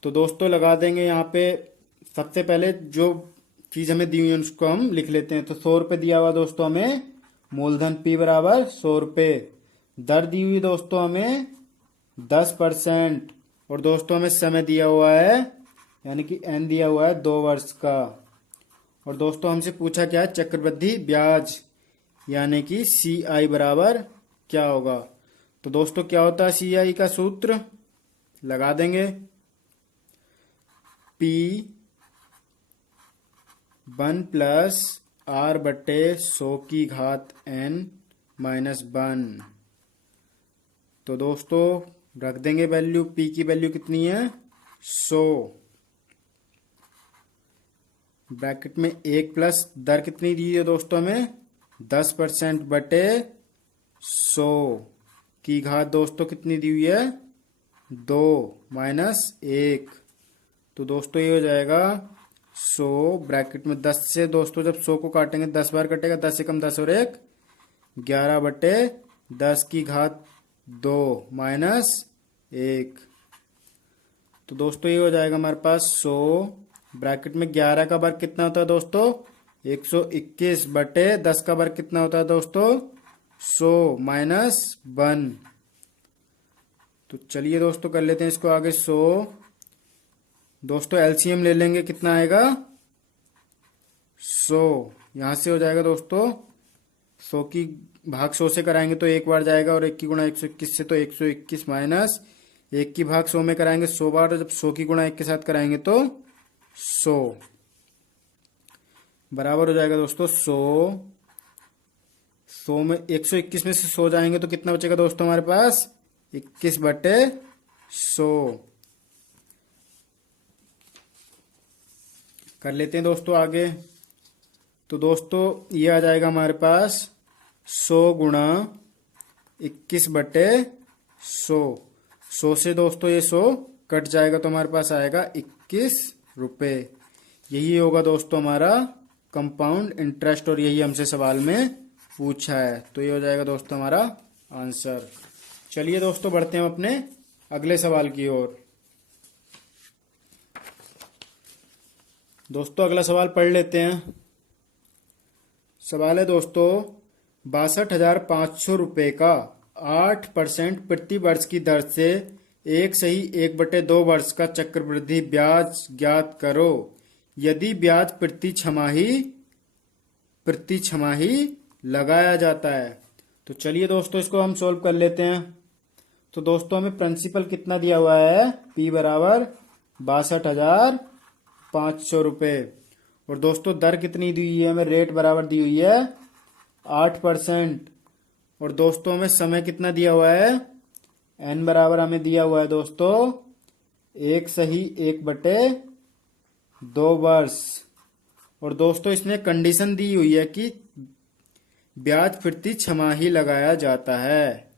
तो दोस्तों लगा देंगे यहाँ पे, सबसे पहले जो चीज हमें दी हुई है उसको हम लिख लेते हैं। तो 100 रुपए दिया हुआ दोस्तों हमें मूलधन P बराबर 100 रुपए, दर दी हुई दोस्तों हमें 10%, और दोस्तों हमें समय दिया हुआ है यानी कि N दिया हुआ है 2 वर्ष का, और दोस्तों हमसे पूछा क्या है चक्रवृद्धि ब्याज यानी कि CI बराबर क्या होगा। तो दोस्तों क्या होता है CI का सूत्र, लगा देंगे P1 + R/100 की घात N - 1 तो दोस्तों रख देंगे वैल्यू, पी की वैल्यू कितनी है 100, ब्रैकेट में 1 प्लस दर कितनी दी है दोस्तों हमें 10% बटे 100 की घात दोस्तों कितनी दी हुई है 2 माइनस 1। तो दोस्तों ये हो जाएगा 100 ब्रैकेट में 10 से दोस्तों जब 100 को काटेंगे 10 बार कटेगा, 10 से कम 10 और 1 11 बटे 10 की घात 2 माइनस 1। तो दोस्तों ये हो जाएगा हमारे पास 100 ब्रैकेट में 11 का वर्ग कितना होता है दोस्तों 121 बटे 10 का वर्ग कितना होता है दोस्तों 100 माइनस 1। तो चलिए दोस्तों कर लेते हैं इसको आगे 100। दोस्तों एलसीएम ले लेंगे, कितना आएगा 100, यहां से हो जाएगा दोस्तों 100 की भाग 100 से कराएंगे तो एक बार जाएगा, और 1 की गुणा 121 से तो 121 माइनस 1 की भाग 100 में कराएंगे 100 बार, और जब 100 की गुणा 1 के साथ कराएंगे तो 100 बराबर हो जाएगा दोस्तों 100 में 121 में से 100 जाएंगे तो कितना बचेगा दोस्तों हमारे पास 21 बटे 100। कर लेते हैं दोस्तों आगे। तो दोस्तों ये आ जाएगा हमारे पास 100 गुणा 21 बटे 100, 100 से दोस्तों ये 100 कट जाएगा तो हमारे पास आएगा 21 रुपए। यही होगा दोस्तों हमारा कंपाउंड इंटरेस्ट, और यही हमसे सवाल में पूछा है। तो ये हो जाएगा दोस्तों हमारा आंसर। चलिए दोस्तों बढ़ते हैं अपने अगले सवाल की ओर। दोस्तों अगला सवाल पढ़ लेते हैं। सवाल है दोस्तों 62,500 रुपए का 8% प्रति वर्ष की दर से 1/1/2 वर्ष का चक्रवृद्धि ब्याज ज्ञात करो यदि ब्याज प्रति छमाही लगाया जाता है। तो चलिए दोस्तों इसको हम सोल्व कर लेते हैं। तो दोस्तों हमें प्रिंसिपल कितना दिया हुआ है P बराबर 62,500 रुपए, और दोस्तों दर कितनी दी हुई है हमें, रेट बराबर दी हुई है 8%, और दोस्तों हमें समय कितना दिया हुआ है n बराबर हमें दिया हुआ है दोस्तों 1/1/2 वर्ष, और दोस्तों इसने कंडीशन दी हुई है कि ब्याज प्रति छमाही लगाया जाता है।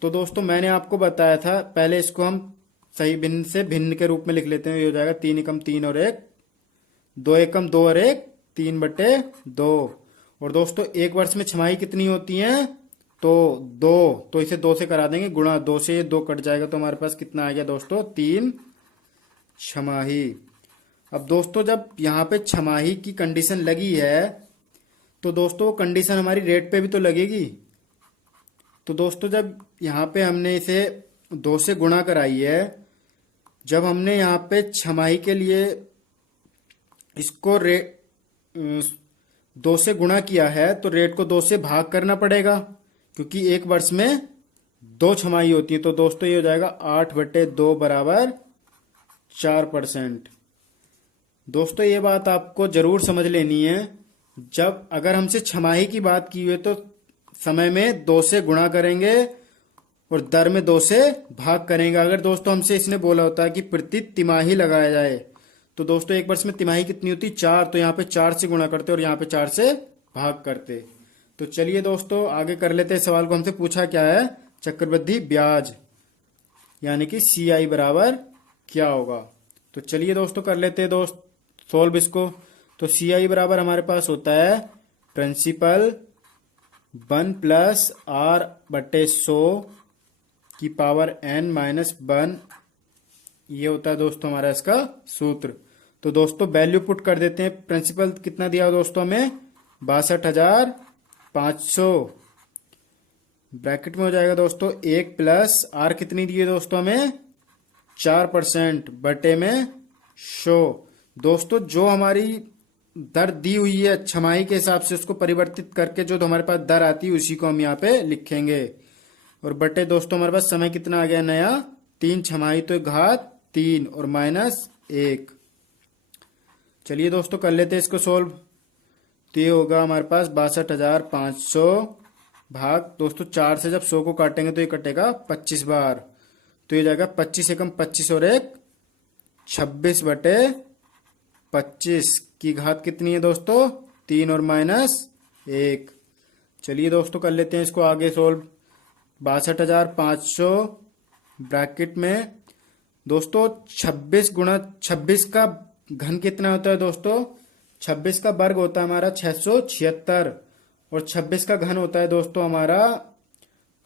तो दोस्तों मैंने आपको बताया था, पहले इसको हम सही भिन्न से भिन्न के रूप में लिख लेते हैं। ये हो जाएगा 3 एकम 3 और 1, 2 एकम 2 और 1, 3/2। और दोस्तों एक वर्ष में छमाही कितनी होती है तो 2, तो इसे 2 से करा देंगे गुणा, 2 से 2 कट जाएगा तो हमारे पास कितना आ गया दोस्तों 3 छमाही। अब दोस्तों जब यहाँ पे छमाही की कंडीशन लगी है तो दोस्तों कंडीशन हमारी रेट पे भी तो लगेगी। तो दोस्तों जब यहाँ पे हमने इसे 2 से गुणा कराई है, जब हमने यहाँ पे छमाही के लिए इसको 2 से गुणा किया है तो रेट को 2 से भाग करना पड़ेगा, क्योंकि एक वर्ष में 2 छमाही होती है। तो दोस्तों ये हो जाएगा 8/2 बराबर 4%। दोस्तों ये बात आपको जरूर समझ लेनी है, जब अगर हमसे छमाही की बात की हुई तो समय में 2 से गुणा करेंगे और दर में 2 से भाग करेंगे। अगर दोस्तों हमसे इसने बोला होता है कि प्रति तिमाही लगाया जाए तो दोस्तों एक वर्ष में तिमाही कितनी होती 4, तो यहाँ पे 4 से गुणा करते और यहाँ पे 4 से भाग करते। तो चलिए दोस्तों आगे कर लेते हैं सवाल को। हमसे पूछा क्या है चक्रवृद्धि ब्याज यानी कि CI बराबर क्या होगा। तो चलिए दोस्तों कर लेते हैं दोस्त सोल्व इसको। तो CI बराबर हमारे पास होता है प्रिंसिपल 1 + R/100 की पावर n - 1, ये होता है दोस्तों हमारा इसका सूत्र। तो दोस्तों वैल्यू पुट कर देते हैं। प्रिंसिपल कितना दिया दोस्तों हमें 62,500, ब्रैकेट में हो जाएगा दोस्तों 1 + R कितनी दी है दोस्तों हमें 4% बटे में 100। दोस्तों जो हमारी दर दी हुई है छमाही के हिसाब से उसको परिवर्तित करके जो हमारे पास दर आती है उसी को हम यहाँ पे लिखेंगे, और बटे दोस्तों हमारे पास समय कितना आ गया नया 3 छमाही तो घात 3 और -1। चलिए दोस्तों कर लेते हैं इसको सोल्व। तो ये होगा हमारे पास 62,500 भाग दोस्तों 4 से जब 100 को काटेंगे तो ये कटेगा 25 बार। तो ये जाएगा 25 एकम 25 और एक 26/25 की घात कितनी है दोस्तों? 3 और -1। चलिए दोस्तों कर लेते हैं इसको आगे सोल्व। 62,500 ब्रैकेट में दोस्तों 26 गुणा 26 का घन कितना होता है दोस्तों? 26 का वर्ग होता है हमारा 676 और 26 का घन होता है दोस्तों हमारा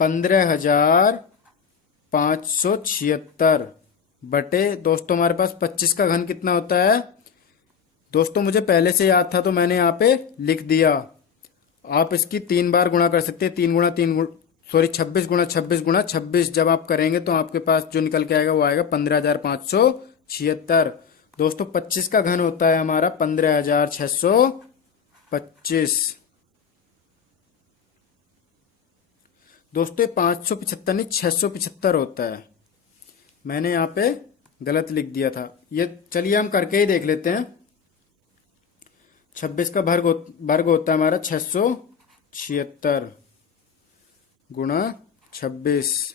15,576 बटे दोस्तों हमारे पास 25 का घन कितना होता है दोस्तों? मुझे पहले से याद था तो मैंने यहाँ पे लिख दिया। आप इसकी 3 बार गुणा कर सकते हैं। 26 गुणा 26 गुणा 26 जब आप करेंगे तो आपके पास जो निकल के आएगा वो आएगा 15,576। दोस्तों 25 का घन होता है हमारा 15,625। दोस्तों 575 नहीं 675 होता है। मैंने यहाँ पे गलत लिख दिया था। ये चलिए हम करके ही देख लेते हैं। 26 का वर्ग होता है हमारा 676 गुणा 26।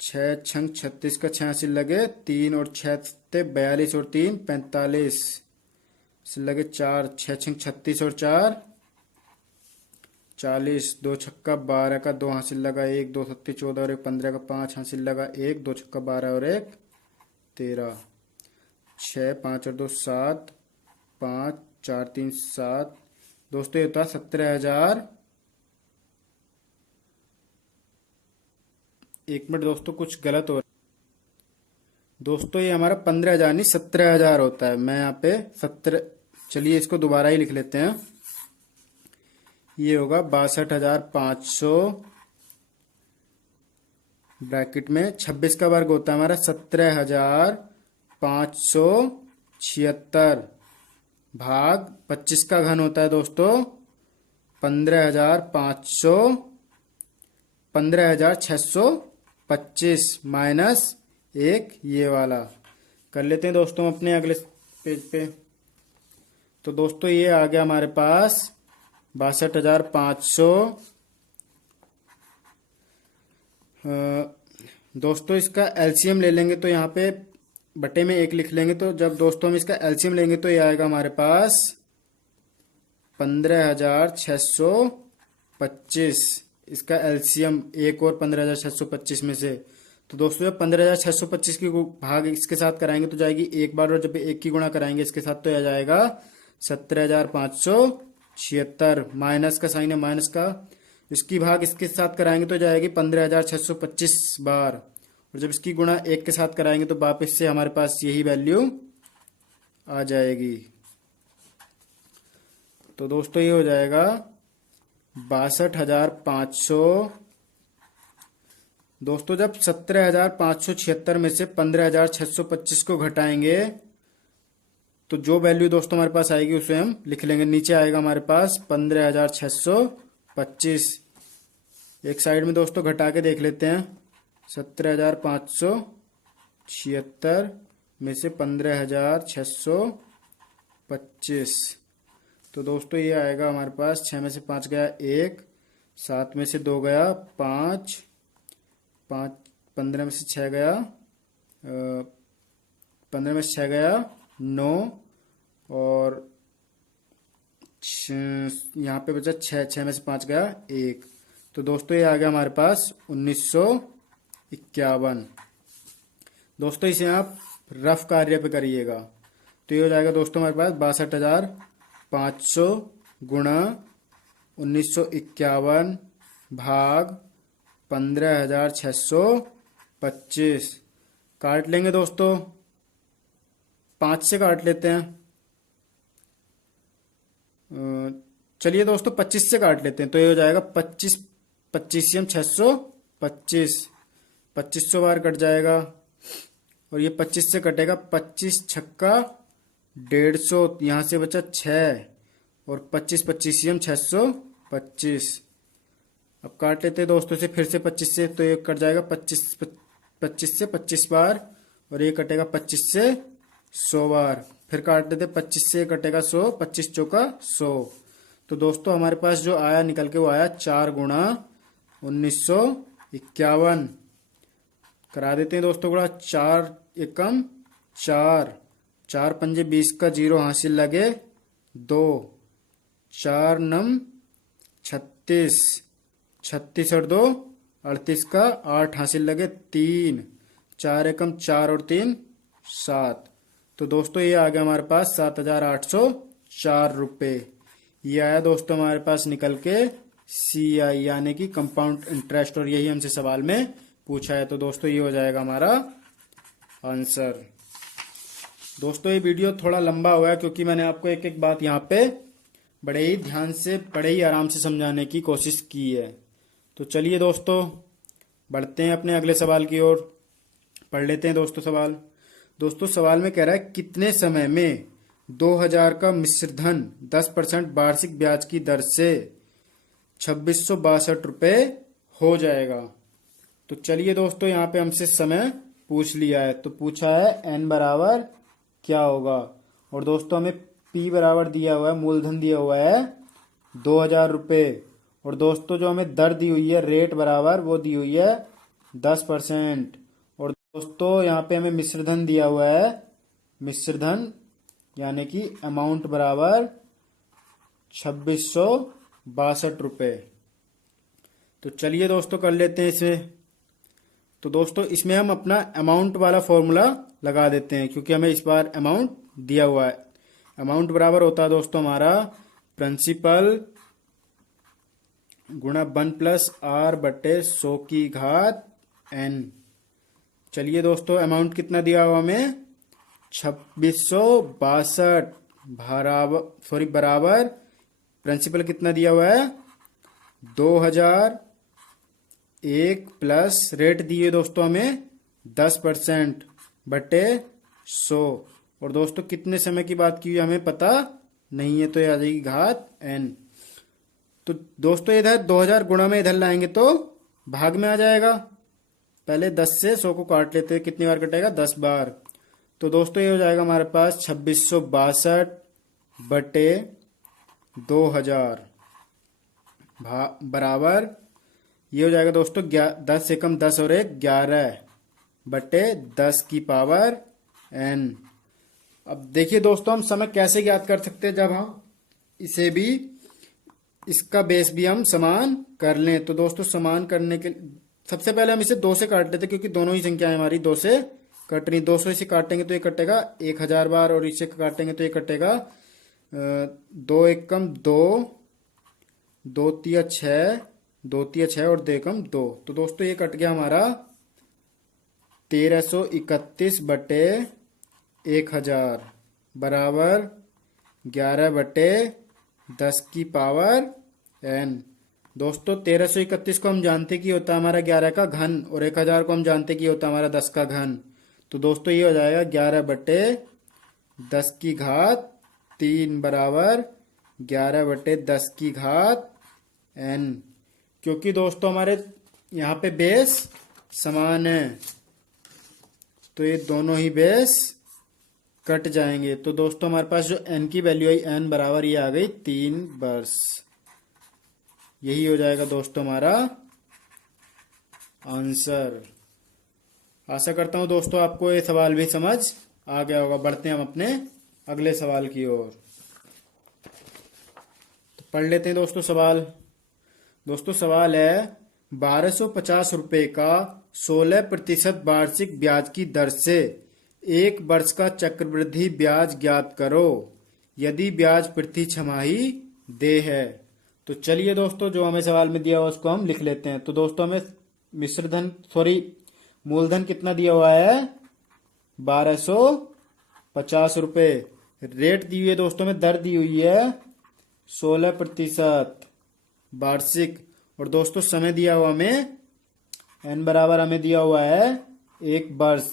6 छंग 36 का 86 लगे 3 और 6 थे 42 और 3 45 से लगे 4 6 छंग 36 और 4 40 2 छक्का 12 का 2 हासिल लगा 1 2 सत्ती 14 और 1 15 का 5 हासिल लगा 1 2 छक्का 12 और 1 13 6 5 और 2 7 5 4 3 7। दोस्तों ये होता है 17,000। एक मिनट दोस्तों कुछ गलत हो रहा है दोस्तों। ये हमारा 15,000 नहीं 17,000 होता है। मैं यहाँ पे 17। चलिए इसको दोबारा ही लिख लेते हैं। ये होगा 62,500 ब्रैकेट में 26 का वर्ग होता है हमारा 17,576 भाग 25 का घन होता है दोस्तों 15,625 माइनस 1 ये वाला। कर लेते हैं दोस्तों अपने अगले पेज पे। तो दोस्तों ये आ गया हमारे पास 62,500। दोस्तों इसका एलसीएम ले लेंगे तो यहाँ पे बटे में 1 लिख लेंगे। तो जब दोस्तों हम इसका एलसीएम लेंगे तो ये आएगा हमारे पास 15,625। इसका एलसीएम 1 और 15,625 में से। तो दोस्तों जब 15,625 की भाग इसके साथ कराएंगे तो जाएगी 1 बार और जब 1 की गुणा कराएंगे इसके साथ तो यह जाएगा 17,576। माइनस का साइन है माइनस का। इसकी भाग इसके साथ कराएंगे तो जाएगी 15,625 बार और जब इसकी गुणा 1 के साथ कराएंगे तो वापस से हमारे पास यही वैल्यू आ जाएगी। तो दोस्तों ये हो जाएगा 62,500। दोस्तों जब 17,576 में से 15,625 को घटाएंगे तो जो वैल्यू दोस्तों हमारे पास आएगी उसे हम लिख लेंगे। नीचे आएगा हमारे पास 15,625। एक साइड में दोस्तों घटा के देख लेते हैं। 17,576 में से 15,625 तो दोस्तों ये आएगा हमारे पास 6 में से 5 गया 1, 7 में से 2 गया 5, 15 में से 6 गया 15 में से 6 गया 9 और यहाँ पे बचा 6 में से 5 गया 1। तो दोस्तों ये आ गया हमारे पास 1951। दोस्तों इसे आप रफ कार्य पे करिएगा तो ये हो जाएगा दोस्तों हमारे पास 62,500 गुणा 1951 भाग 15,625। काट लेंगे दोस्तों 5 से काट लेते हैं। चलिए दोस्तों 25 से काट लेते हैं तो ये हो जाएगा 25 625 2500 बार कट जाएगा और ये 25 से कटेगा 25 छक्का 150। यहाँ से बचा 6 और 25 625। अब काट लेते हैं दोस्तों से फिर से 25 से तो ये कट जाएगा 25 से 25 बार और ये कटेगा 25 से 100 बार। फिर काट लेते 25 से कटेगा 100 25 चौका 100। तो दोस्तों हमारे पास जो आया निकल के वो आया 4 गुणा 1951। करा देते हैं दोस्तों गुणा। 4 एकम 4, 4 पंजे 20 का 0 हासिल लगे 2, 4 नम 36, 36 और 2 38 का 8 हासिल लगे 3, 4 एकम 4 और 3 7। तो दोस्तों ये आ गया हमारे पास 7,804 रुपये। ये आया दोस्तों हमारे पास निकल के CI यानी कि कंपाउंड इंटरेस्ट, और यही हमसे सवाल में पूछा है। तो दोस्तों ये हो जाएगा हमारा आंसर। दोस्तों ये वीडियो थोड़ा लंबा हुआ है क्योंकि मैंने आपको एक एक बात यहाँ पे बड़े ही ध्यान से, बड़े ही आराम से समझाने की कोशिश की है। तो चलिए दोस्तों बढ़ते हैं अपने अगले सवाल की ओर। पढ़ लेते हैं दोस्तों सवाल। दोस्तों सवाल में कह रहा है कितने समय में 2000 का मिश्र धन 10% वार्षिक ब्याज की दर से 2662 रुपये हो जाएगा। तो चलिए दोस्तों यहाँ पे हमसे समय पूछ लिया है, तो पूछा है n बराबर क्या होगा, और दोस्तों हमें p बराबर दिया हुआ है, मूलधन दिया हुआ है 2000 रुपये, और दोस्तों जो हमें दर दी हुई है रेट बराबर वो दी हुई है 10%, और दोस्तों यहाँ पे हमें मिश्रधन दिया हुआ है, मिश्रधन यानी कि अमाउंट बराबर 2662 रुपये। तो चलिए दोस्तों कर लेते हैं इसमें। तो दोस्तों इसमें हम अपना अमाउंट वाला फॉर्मूला लगा देते हैं क्योंकि हमें इस बार अमाउंट दिया हुआ है। अमाउंट बराबर होता है दोस्तों हमारा प्रिंसिपल गुणा 1+r बटे 100 की घात n। चलिए दोस्तों अमाउंट कितना दिया हुआ हमें 2662 बराबर प्रिंसिपल कितना दिया हुआ है 2001 प्लस रेट दिए दोस्तों हमें 10% बटे 100, और दोस्तों कितने समय की बात की हुई हमें पता नहीं है, तो ये आ जाएगी घात n। तो दोस्तों इधर 2000 गुणा में इधर लाएंगे तो भाग में आ जाएगा। पहले 10 से 100 को काट लेते हैं, कितनी बार कटेगा 10 बार। तो दोस्तों ये हो जाएगा हमारे पास 2662 बटे 2000 बराबर ये हो जाएगा दोस्तों 10 एकम 10 और 1 11 बटे 10 की पावर n। अब देखिए दोस्तों हम समय कैसे ज्ञात कर सकते हैं, जब हम इसे भी इसका बेस भी हम समान कर लें। तो दोस्तों समान करने के सबसे पहले हम इसे 2 से काट लेते क्योंकि दोनों ही संख्याएं हमारी 2 से कट रही। 200 इसे काटेंगे तो ये कटेगा 1000 बार, और इसे काटेंगे तो ये कटेगा 2 एकम 2, 2 तिया 6, 2 तिया 6 और 2 एकम 2। तो दोस्तों ये कट गया हमारा 1331 बटे 1000 बराबर 11 बटे 10 की पावर n। दोस्तों 1331 को हम जानते कि होता है हमारा 11 का घन, और 1000 को हम जानते कि होता है हमारा 10 का घन। तो दोस्तों ये हो जाएगा 11 बटे 10 की घात 3 बराबर 11 बटे 10 की घात n। क्योंकि दोस्तों हमारे यहाँ पे बेस समान है तो ये दोनों ही बेस कट जाएंगे। तो दोस्तों हमारे पास जो n की वैल्यू आई n बराबर ये आ गई 3 वर्ष। यही हो जाएगा दोस्तों हमारा आंसर। आशा करता हूं दोस्तों आपको ये सवाल भी समझ आ गया होगा। बढ़ते हैं हम अपने अगले सवाल की ओर। तो पढ़ लेते हैं दोस्तों सवाल। दोस्तों सवाल है 1250 रुपए का 16% वार्षिक ब्याज की दर से 1 वर्ष का चक्रवृद्धि ब्याज ज्ञात करो यदि ब्याज प्रति छमाही दे है। तो चलिए दोस्तों जो हमें सवाल में दिया हुआ उसको हम लिख लेते हैं। तो दोस्तों हमें मूलधन कितना दिया हुआ है 1250 रुपए। रेट दी हुई है दोस्तों में, दर दी हुई है 16% वार्षिक, और दोस्तों समय दिया हुआ हमें n बराबर हमें दिया हुआ है 1 वर्ष।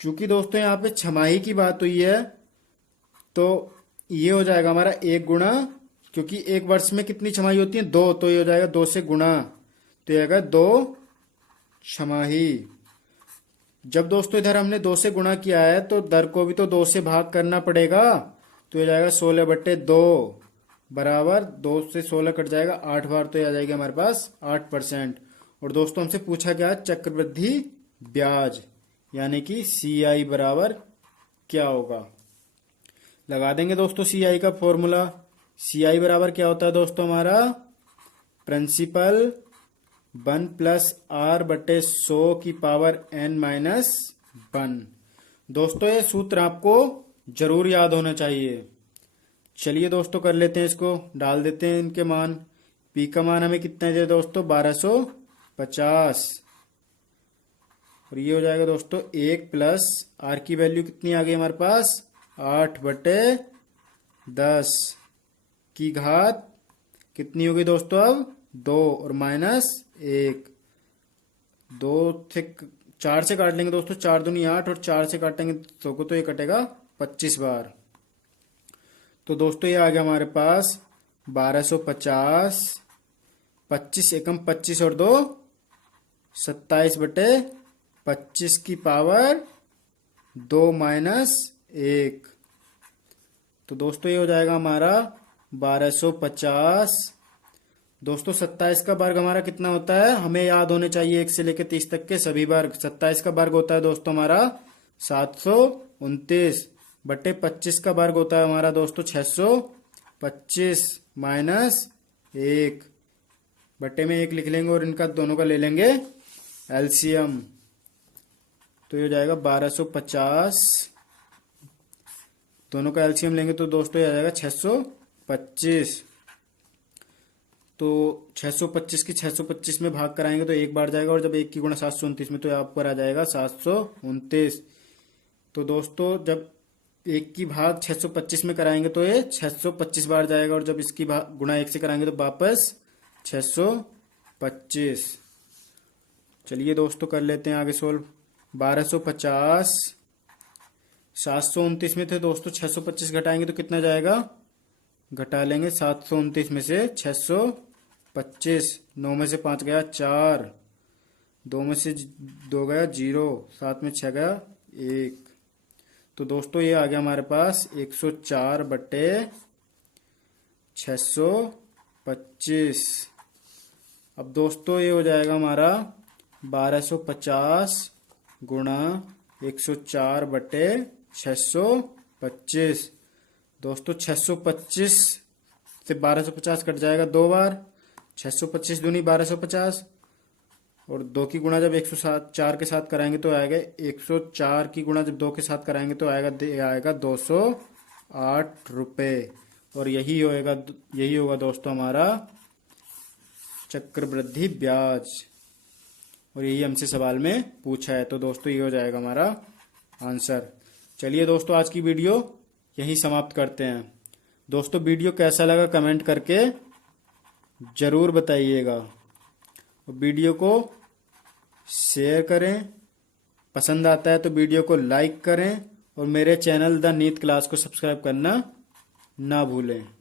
चूंकि दोस्तों यहाँ पे छमाही की बात हुई है तो ये हो जाएगा हमारा 1 गुणा, क्योंकि 1 वर्ष में कितनी छमाही होती है 2, तो ये हो जाएगा 2 से गुणा, तो ये आएगा 2 छमाही। जब दोस्तों इधर हमने 2 से गुणा किया है तो दर को भी तो 2 से भाग करना पड़ेगा, तो ये जाएगा 16 बटे 2 बराबर 2 से 16 कट जाएगा, 8 बार तो ये आ जाएगी हमारे पास 8%। और दोस्तों हमसे पूछा गया चक्रवृद्धि ब्याज यानी कि CI बराबर क्या होगा। लगा देंगे दोस्तों CI का फॉर्मूला। CI बराबर क्या होता है दोस्तों हमारा, प्रिंसिपल 1+R/100⁻n-1। दोस्तों ये सूत्र आपको जरूर याद होना चाहिए। चलिए दोस्तों कर लेते हैं, इसको डाल देते हैं इनके मान। P का मान हमें कितना है दोस्तों, 1250। और ये हो जाएगा दोस्तों 1 प्लस R की वैल्यू कितनी आ गई हमारे पास, 8/10 की घात कितनी होगी दोस्तों अब, 2 और -1। 2 से 4 से काट लेंगे दोस्तों, 4 दूनी 8 और 4 से काटेंगे तो ये कटेगा 25 बार। तो दोस्तों ये आ गया हमारे पास 1250, 25 एकम 25 और 2 27/25 की पावर 2 -1। तो दोस्तों ये हो जाएगा हमारा 1250। दोस्तों 27 का वर्ग हमारा कितना होता है, हमें याद होने चाहिए 1 से लेकर 30 तक के सभी वर्ग। 27 का वर्ग होता है दोस्तों हमारा 729/25 का वर्ग होता है हमारा दोस्तों 625 -1 बट्टे में 1 लिख लेंगे और इनका दोनों का ले लेंगे एलसीएम। तो ये हो जाएगा 1250, दोनों का एलसीएम लेंगे तो दोस्तों ये आ जाएगा 625। तो 625 की 625 में भाग कराएंगे तो 1 बार जाएगा, और जब 1 की गुणा 729 में तो यहाँ पर आ जाएगा 729। तो दोस्तों जब 1 की भाग 625 में कराएंगे तो ये 625 बार जाएगा, और जब इसकी भाग गुणा 1 से कराएंगे तो वापस 625। चलिए दोस्तों कर लेते हैं आगे सोल्व। 1250 729 में थे दोस्तों, 625 घटाएंगे तो कितना जाएगा, घटा लेंगे 729 में से 625। 9 में से 5 गया 4, 2 में से 2 गया 0, 7 में 6 गया 1। तो दोस्तों ये आ गया हमारे पास 104/625। अब दोस्तों ये हो जाएगा हमारा 1250 गुणा 104/625। दोस्तों 625 से 1250 कट जाएगा 2 बार, 625 दूनी 1250, और 2 की गुणा जब 104 के साथ कराएंगे तो आएगा 104 की गुणा जब 2 के साथ कराएंगे तो आएगा 208 रुपये। और यही होगा दोस्तों हमारा चक्रवृद्धि ब्याज, और यही हमसे सवाल में पूछा है। तो दोस्तों ये हो जाएगा हमारा आंसर। चलिए दोस्तों आज की वीडियो यहीं समाप्त करते हैं। दोस्तों वीडियो कैसा लगा कमेंट करके जरूर बताइएगा, और वीडियो को शेयर करें, पसंद आता है तो वीडियो को लाइक करें, और मेरे चैनल द नीट क्लास को सब्सक्राइब करना ना भूलें।